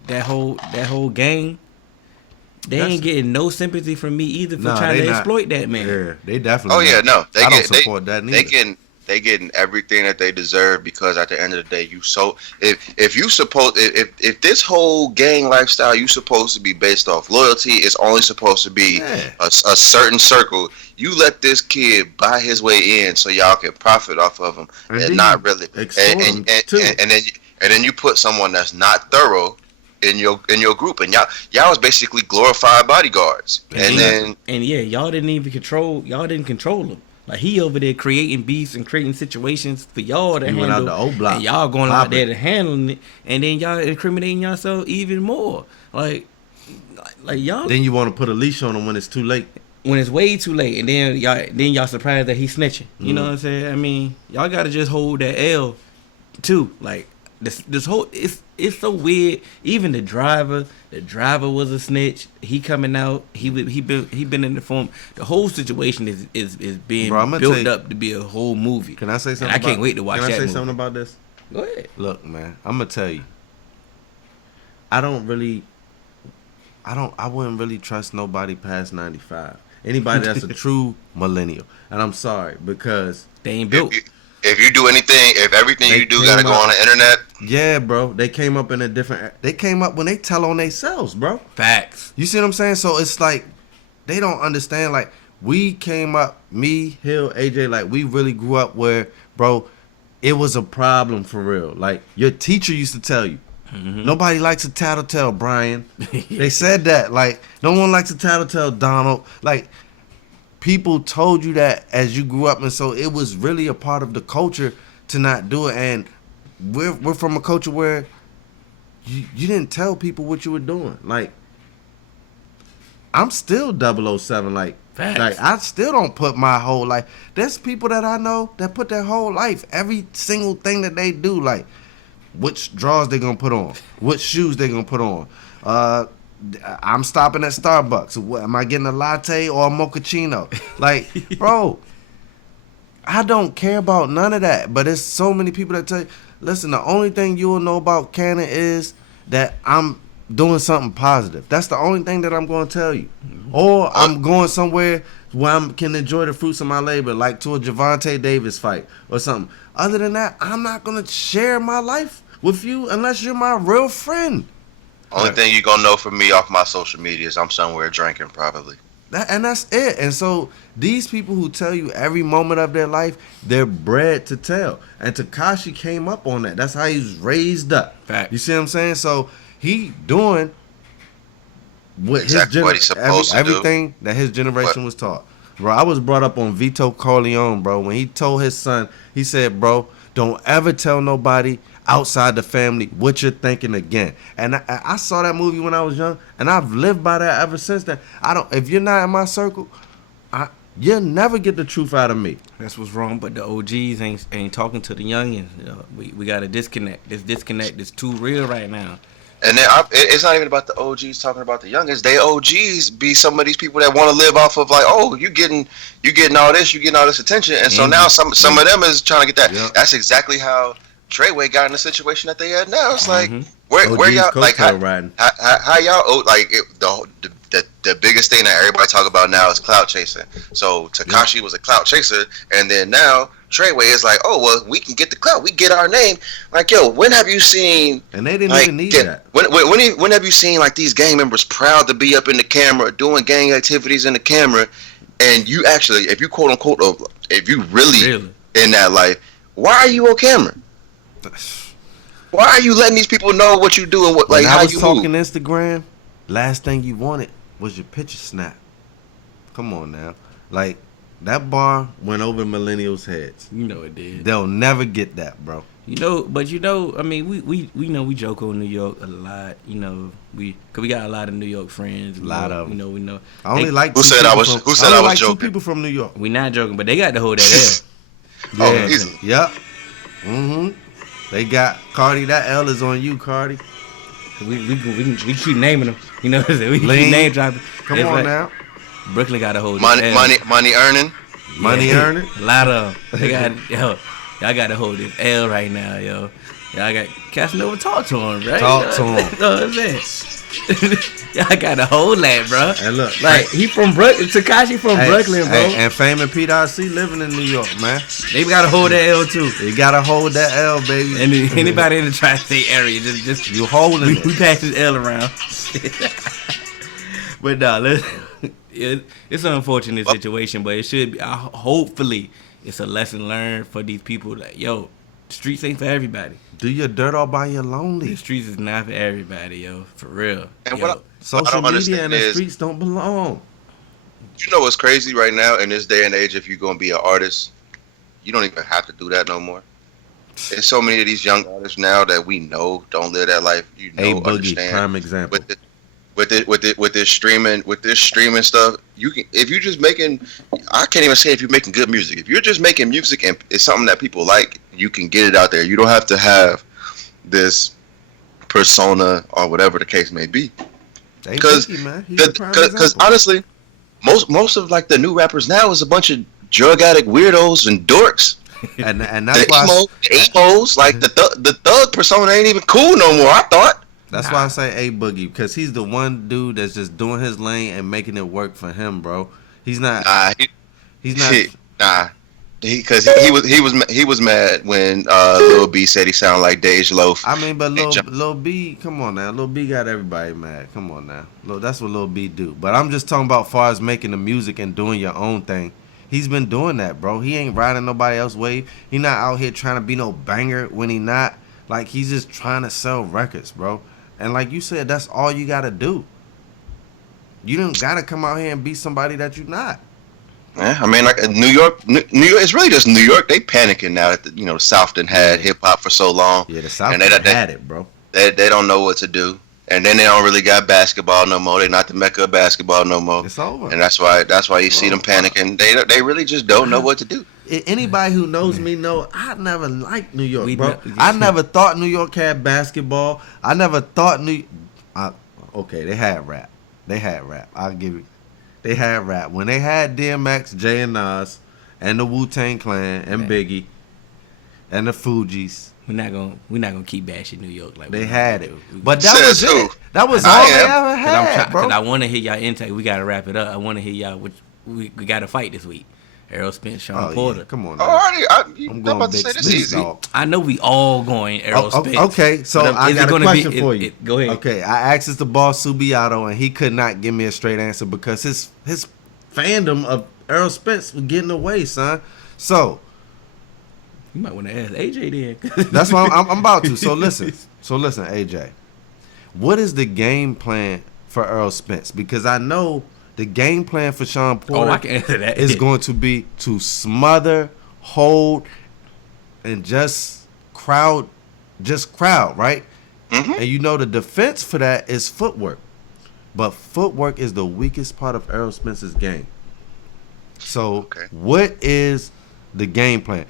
that whole gang, they That's- ain't getting no sympathy from me either for Nah, trying they to not. exploit that man. Yeah, they definitely. Oh yeah, not. no, I don't support that neither. they getting everything that they deserve because at the end of the day, if this whole gang lifestyle you supposed to be based off loyalty, it's only supposed to be Yeah. a certain circle. You let this kid buy his way in so y'all can profit off of him, And and then not you really. extort him, too. And then you put someone that's not thorough in your group, and y'all was basically glorified bodyguards. And then And yeah, y'all didn't control him. Like he over there creating beefs and creating situations for y'all to He handle. went out the O block, and y'all going out popping. there to handle it, and then y'all incriminating yourself even more. Like y'all Then you want to put a leash on him when it's too late. when it's way too late, and then y'all surprised that he's snitching. You know what I'm saying? I mean, y'all gotta just hold that L too. Like this whole it's so weird. Even the driver was a snitch. He coming out. He been in the form. The whole situation is being Bro, I'ma built tell you- up to be a whole movie. Can I say something? And I can't wait to watch Can I that say movie. something about this? Go ahead. Look, man, I'm gonna tell you. I wouldn't really trust nobody past 95. Anybody that's a true millennial. And I'm sorry because They ain't built. if you do anything, if everything They you do gotta came go up- on the internet, yeah, bro, they came up in a different. They came up when they tell on themselves, bro. Facts. You see what I'm saying? So it's like they don't understand. Like we came up, me, Hill, AJ, like we really grew up where, bro, it was a problem for real. Like your teacher used to tell you, nobody likes a tattletale, Brian. They said that. Like no one likes a tattletale, Donald. Like people told you that as you grew up, and so it was really a part of the culture to not do it. And we're from a culture where you didn't tell people what you were doing. Like I'm still 007. Like Facts. I still don't put my whole life. There's people that I know that put their whole life, every single thing that they do, like which drawers they gonna put on, what shoes they gonna put on, I'm stopping at Starbucks. What, am I getting a latte or a mochaccino? Like, bro, I don't care about none of that. But there's so many people that tell you, listen, the only thing you will know about Cannon is that I'm doing something positive. That's the only thing that I'm going to tell you. Or I'm going somewhere where I can enjoy the fruits of my labor, like to a Javante Davis fight or something. Other than that, I'm not going to share my life with you unless you're my real friend. Only thing you gonna know from me off my social media is I'm somewhere drinking, probably. And that's it. And so these people who tell you every moment of their life, they're bred to tell. And Tekashi came up on that. That's how he was raised up. Fact. You see what I'm saying? So he doing what Exactly what he's supposed to do. everything that his generation was taught. Bro, I was brought up on Vito Corleone, bro. When he told his son, he said, bro, don't ever tell nobody outside the family what you're thinking again. And I saw that movie when I was young, and I've lived by that ever since then. If you're not in my circle, you'll never get the truth out of me. That's what's wrong, but the OGs ain't talking to the youngins. You know, we got a disconnect. This disconnect is too real right now. And then it's not even about the OGs talking about the youngest. They OGs be some of these people that want to live off of like, oh, you getting all this, you getting all this attention, and so now some of them is trying to get that. Yep. That's exactly how Treyway got in the situation that they had now. It's like where y'all like how y'all like the biggest thing that everybody talk about now is clout chasing. So Tekashi was a clout chaser, and then now Treyway is like, oh well, we can get the clout, we get our name. Like, yo, when have you seen? And they didn't even need that. When have you seen like these gang members proud to be up in the camera, doing gang activities in the camera, and you actually, if you quote unquote, if you really in that life, why are you on camera? Why are you letting these people know what you do and what like how you move? When I was talking Instagram, last thing you wanted was your picture snap. Come on now, like that bar went over millennials' heads. You know it did. They'll never get that, bro. I mean, we know we joke on New York a lot. You know, cause we got a lot of New York friends. A lot of them. We know. I only like who said I was joking. 2 people from New York. We not joking, but they got to hold that L. Yep. They got Cardi. That L is on you, Cardi. We keep naming them. You know, we keep name dropping. Come on now. Brooklyn got to hold money earning. Money earning. A lot of them. They got y'all got to hold this L right now, yo. Y'all got Casanova talk to him, right? Talk to him. You know what I'm saying? Y'all got to hold that, bro. And look, like he from Brooklyn. Tekashi from Brooklyn, bro. And Fame and Pete RC living in New York, man. They gotta hold that L too. You gotta hold that L, baby. And anybody in the tri-state area, just you holding it. We pass this L around. But nah, it's an unfortunate situation, but it should be. Hopefully, it's a lesson learned for these people. Like, yo, the streets ain't for everybody. Do your dirt all by your lonely. The streets is not for everybody, yo. For real. And social media and the streets don't belong. You know what's crazy right now in this day and age? If you're gonna be an artist, you don't even have to do that no more. There's so many of these young artists now that we know don't live that life. You know, understand. Prime example. With this streaming stuff, you can, if you're just making, I can't even say if you're making good music. If you're just making music and it's something that people like, you can get it out there. You don't have to have this persona or whatever the case may be. Because honestly, most of like the new rappers now is a bunch of drug addict weirdos and dorks. and that's why emos, like the thug persona ain't even cool no more. I thought. That's why I say A Boogie, because he's the one dude that's just doing his lane and making it work for him, bro. He's not. He's not. Because he was mad when Lil B said he sounded like Dej Loaf. I mean, but Lil B, come on now, Lil B got everybody mad. Come on now, that's what Lil B do. But I'm just talking about far as making the music and doing your own thing. He's been doing that, bro. He ain't riding nobody else's wave. He not out here trying to be no banger when he not. Like, he's just trying to sell records, bro. And like you said, that's all you gotta do. You don't gotta come out here and be somebody that you're not. Yeah, I mean, like New York, it's really just New York. They panicking now that the South done had hip hop for so long. Yeah, the South had it, bro. They don't know what to do, and then they don't really got basketball no more. They not the mecca of basketball no more. It's over, and that's why you see them panicking. They really just don't know what to do. Anybody who knows me know I never liked New York, bro. I never thought New York had basketball. I never thought okay, they had rap. I'll give you. They had rap when they had DMX, Jay and Nas, and the Wu-Tang Clan and Biggie, and the Fugees. We're not gonna keep bashing New York like They had it, but Says that was who? it. That was I all they am. ever had, bro. Cause I want to hear y'all intake. We gotta wrap it up. I want to hear y'all. We got to fight this week. Errol Spence, Sean Porter. Yeah, come on. Oh, I'm about to say this easy. Dog. I know we all going Errol Spence. Okay, so I got a question for you. Go ahead. Okay, I asked this to Boss Subiato, and he could not give me a straight answer because his fandom of Errol Spence was getting away, son. So You might want to ask AJ then. that's what I'm about to. So listen, AJ, what is the game plan for Errol Spence? Because I know the game plan for Sean Porter I can answer that. is going to be to smother, hold, and just crowd, right? Mm-hmm. And you know the defense for that is footwork. But footwork is the weakest part of Errol Spence's game. So what is the game plan?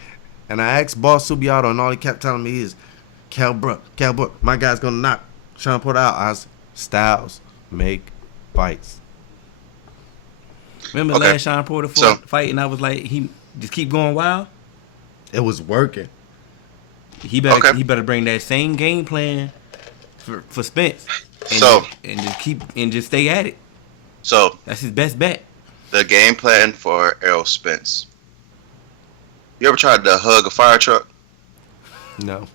And I asked Boss Subiato, and all he kept telling me is, Cal Brook, my guy's going to knock Sean Porter out. I was, Styles make fights. Remember last Sean Porter fight, and I was like, he just keep going wild. It was working. He better bring that same game plan for Spence. And just stay at it. So that's his best bet. The game plan for Errol Spence. You ever tried to hug a fire truck? No.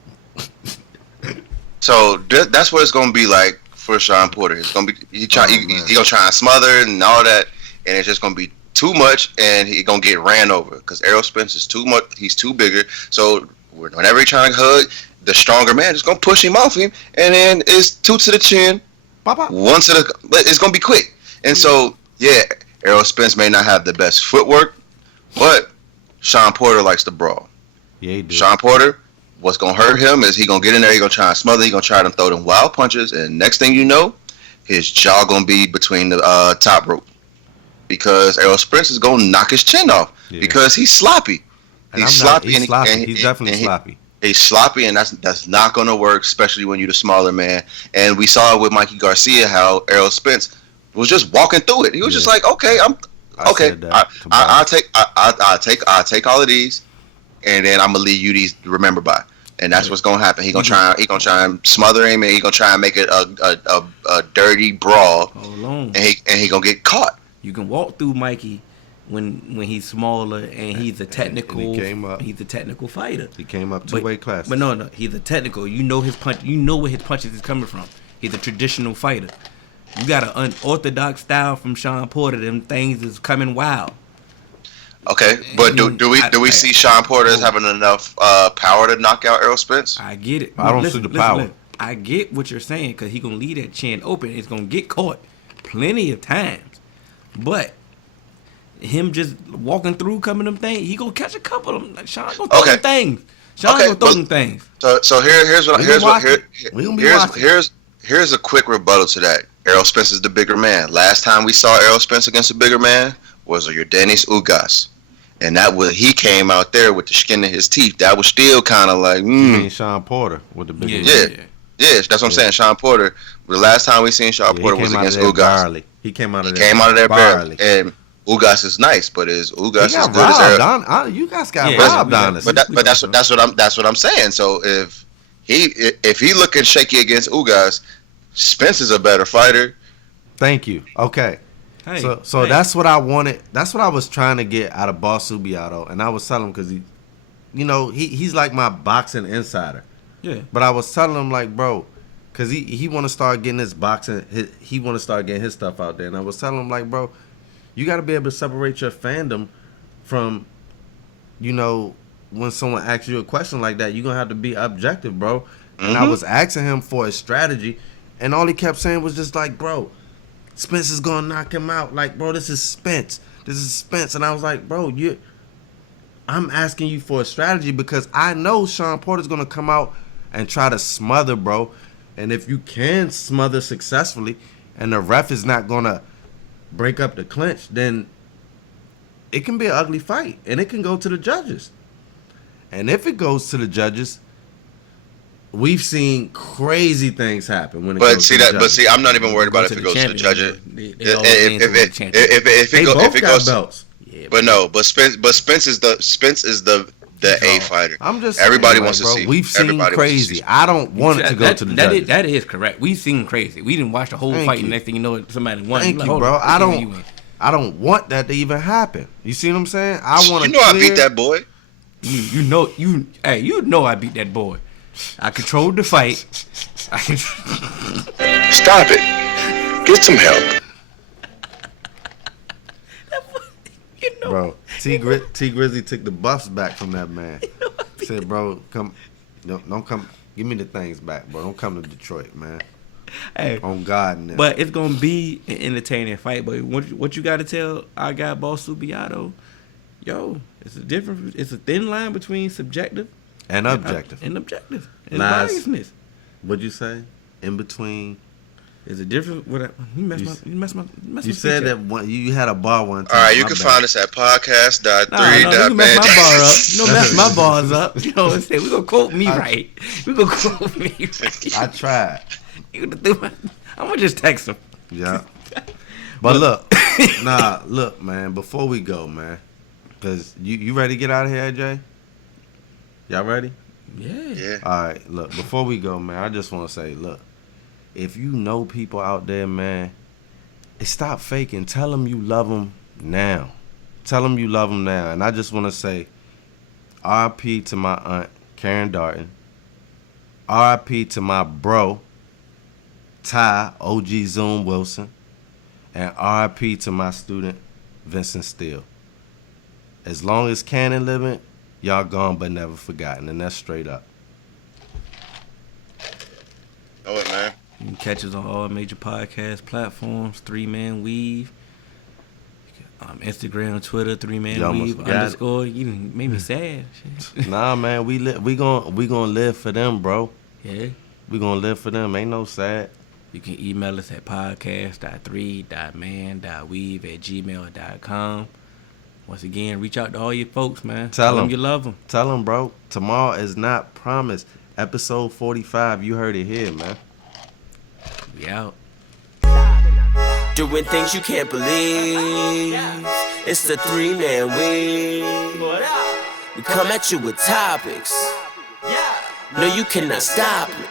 So that's what it's gonna be like for Sean Porter. It's gonna be he gonna try and smother and all that, and it's just gonna be too much, and he gonna get ran over because Errol Spence is too much. He's too bigger. So whenever he's trying to hug, the stronger man is gonna push him off him, and then it's two to the chin, one to the. But it's gonna be quick, and so Errol Spence may not have the best footwork, but Sean Porter likes to brawl. Yeah, he do. Sean Porter, what's gonna hurt him is he gonna get in there, he gonna try and smother, he gonna try to throw them wild punches, and next thing you know, his jaw gonna be between the top rope because Errol Spence is gonna knock his chin off because he's sloppy. He's sloppy. He's definitely sloppy. He's sloppy, and that's not gonna work, especially when you're the smaller man. And we saw with Mikey Garcia how Errol Spence was just walking through it. He was just like, okay, I'll take all of these, and then I'm gonna leave you these to remember by. And that's what's gonna happen. He gonna try and smother him, and he gonna try and make it a dirty brawl. And he gonna get caught. You can walk through Mikey when he's smaller, and he's a technical. He's a technical fighter. He came up 2 weight classes. But no, he's a technical. You know his punch. You know where his punches is coming from. He's a traditional fighter. You got an unorthodox style from Sean Porter. Them things is coming wild. Okay, but do we see Sean Porter as having enough power to knock out Errol Spence? I get it. I don't see the power. Listen. I get what you're saying because he gonna leave that chin open. It's gonna get caught plenty of times, but him just walking through, coming them things, he gonna catch a couple of them. Like Sean gonna throw them things. Sean gonna throw them things. So here's a quick rebuttal to that. Errol Spence is the bigger man. Last time we saw Errol Spence against a bigger man was Yordenis Ugas. And he came out there with the skin in his teeth. That was still kind of like, You mean Sean Porter with the bigger man? Yeah, that's what I'm saying. Sean Porter. The last time we seen Sean Porter was against Ugas. He came out of there barely. And Ugas is nice, but is Ugas as good as Errol? You guys got robbed on us. But that's what I'm saying. So if he looking shaky against Ugas, Spence is a better fighter. Thank you. Okay. So that's what I wanted. That's what I was trying to get out of Boss Subiato, and I was telling him because he's like my boxing insider. Yeah. But I was telling him like, bro, because he want to start getting his boxing. He want to start getting his stuff out there, and I was telling him like, bro, you got to be able to separate your fandom from, when someone asks you a question like that, you're gonna have to be objective, bro. And I was asking him for a strategy, and all he kept saying was just like, bro, Spence is gonna knock him out. Like, bro, this is Spence. And I was like, bro, I'm asking you for a strategy because I know Sean Porter's gonna come out and try to smother, bro. And if you can smother successfully, and the ref is not gonna break up the clinch, then it can be an ugly fight, and it can go to the judges. And if it goes to the judges, we've seen crazy things happen when it But goes see to that. the But judges. see, I'm not even worried about if to it the goes to the champion, judges. they always lean If toward the champion. it They both got goes, belts. Yeah, but no, but Spence is the A fighter. I'm just Everybody saying, wants bro, to see. we've seen Everybody wants to crazy. see. I don't want it to go to the judges. That is correct. We've seen crazy. We didn't watch the whole Thank fight, you. and next thing you know, somebody won. Thank You're like, you, hold bro. on, I don't want that to even happen. You see what I'm saying? I want to. You know I beat that boy. You know I beat that boy. I controlled the fight. Stop it. Get some help. Bro, T Grizzly took the buffs back from that man. Said, bro, come, don't come. Give me the things back, bro. Don't come to Detroit, man. Hey, On God, now. but it's gonna be an entertaining fight. But what you got to tell our guy Boss Subiato, yo, it's a thin line between subjective and objective. and objective. And Lies. biasness. What'd you say? In between. There's a difference. You messed my You said that one. You had a bar one time. All right, you My can bad. find us at podcast.3. No, you can mess my bar up. You don't mess my bars up. You know what I'm saying? We gonna quote me right. We gonna quote me right. I tried. I'm gonna just text him. Yeah. But look, man, before we go, man, because you ready to get out of here, AJ? Y'all ready? Yeah. All right, look, before we go, man, I just want to say, look, if you know people out there, man, stop faking. Tell them you love them now. Tell them you love them now. And I just want to say, RIP to my aunt, Karen Darton. RIP to my bro, Ty, OG Zoom Wilson. And RIP to my student, Vincent Steele. As long as Cannon living, y'all gone but never forgotten. And that's straight up. Know it, man. You can catch us on all major podcast platforms. 3Man Weave. Instagram, Twitter, 3Man Weave _ You made me sad. Nah, man, we gonna live for them, bro. Yeah. We gonna live for them. Ain't no sad. You can email us at podcast.3.man.weave@gmail.com. Once again, reach out to all your folks, man. Tell them you love them. Tell them, bro. Tomorrow is not promised. Episode 45. You heard it here, man. We out. Doing things you can't believe. It's the 3-Man Weave. We come at you with topics. No, you cannot stop it.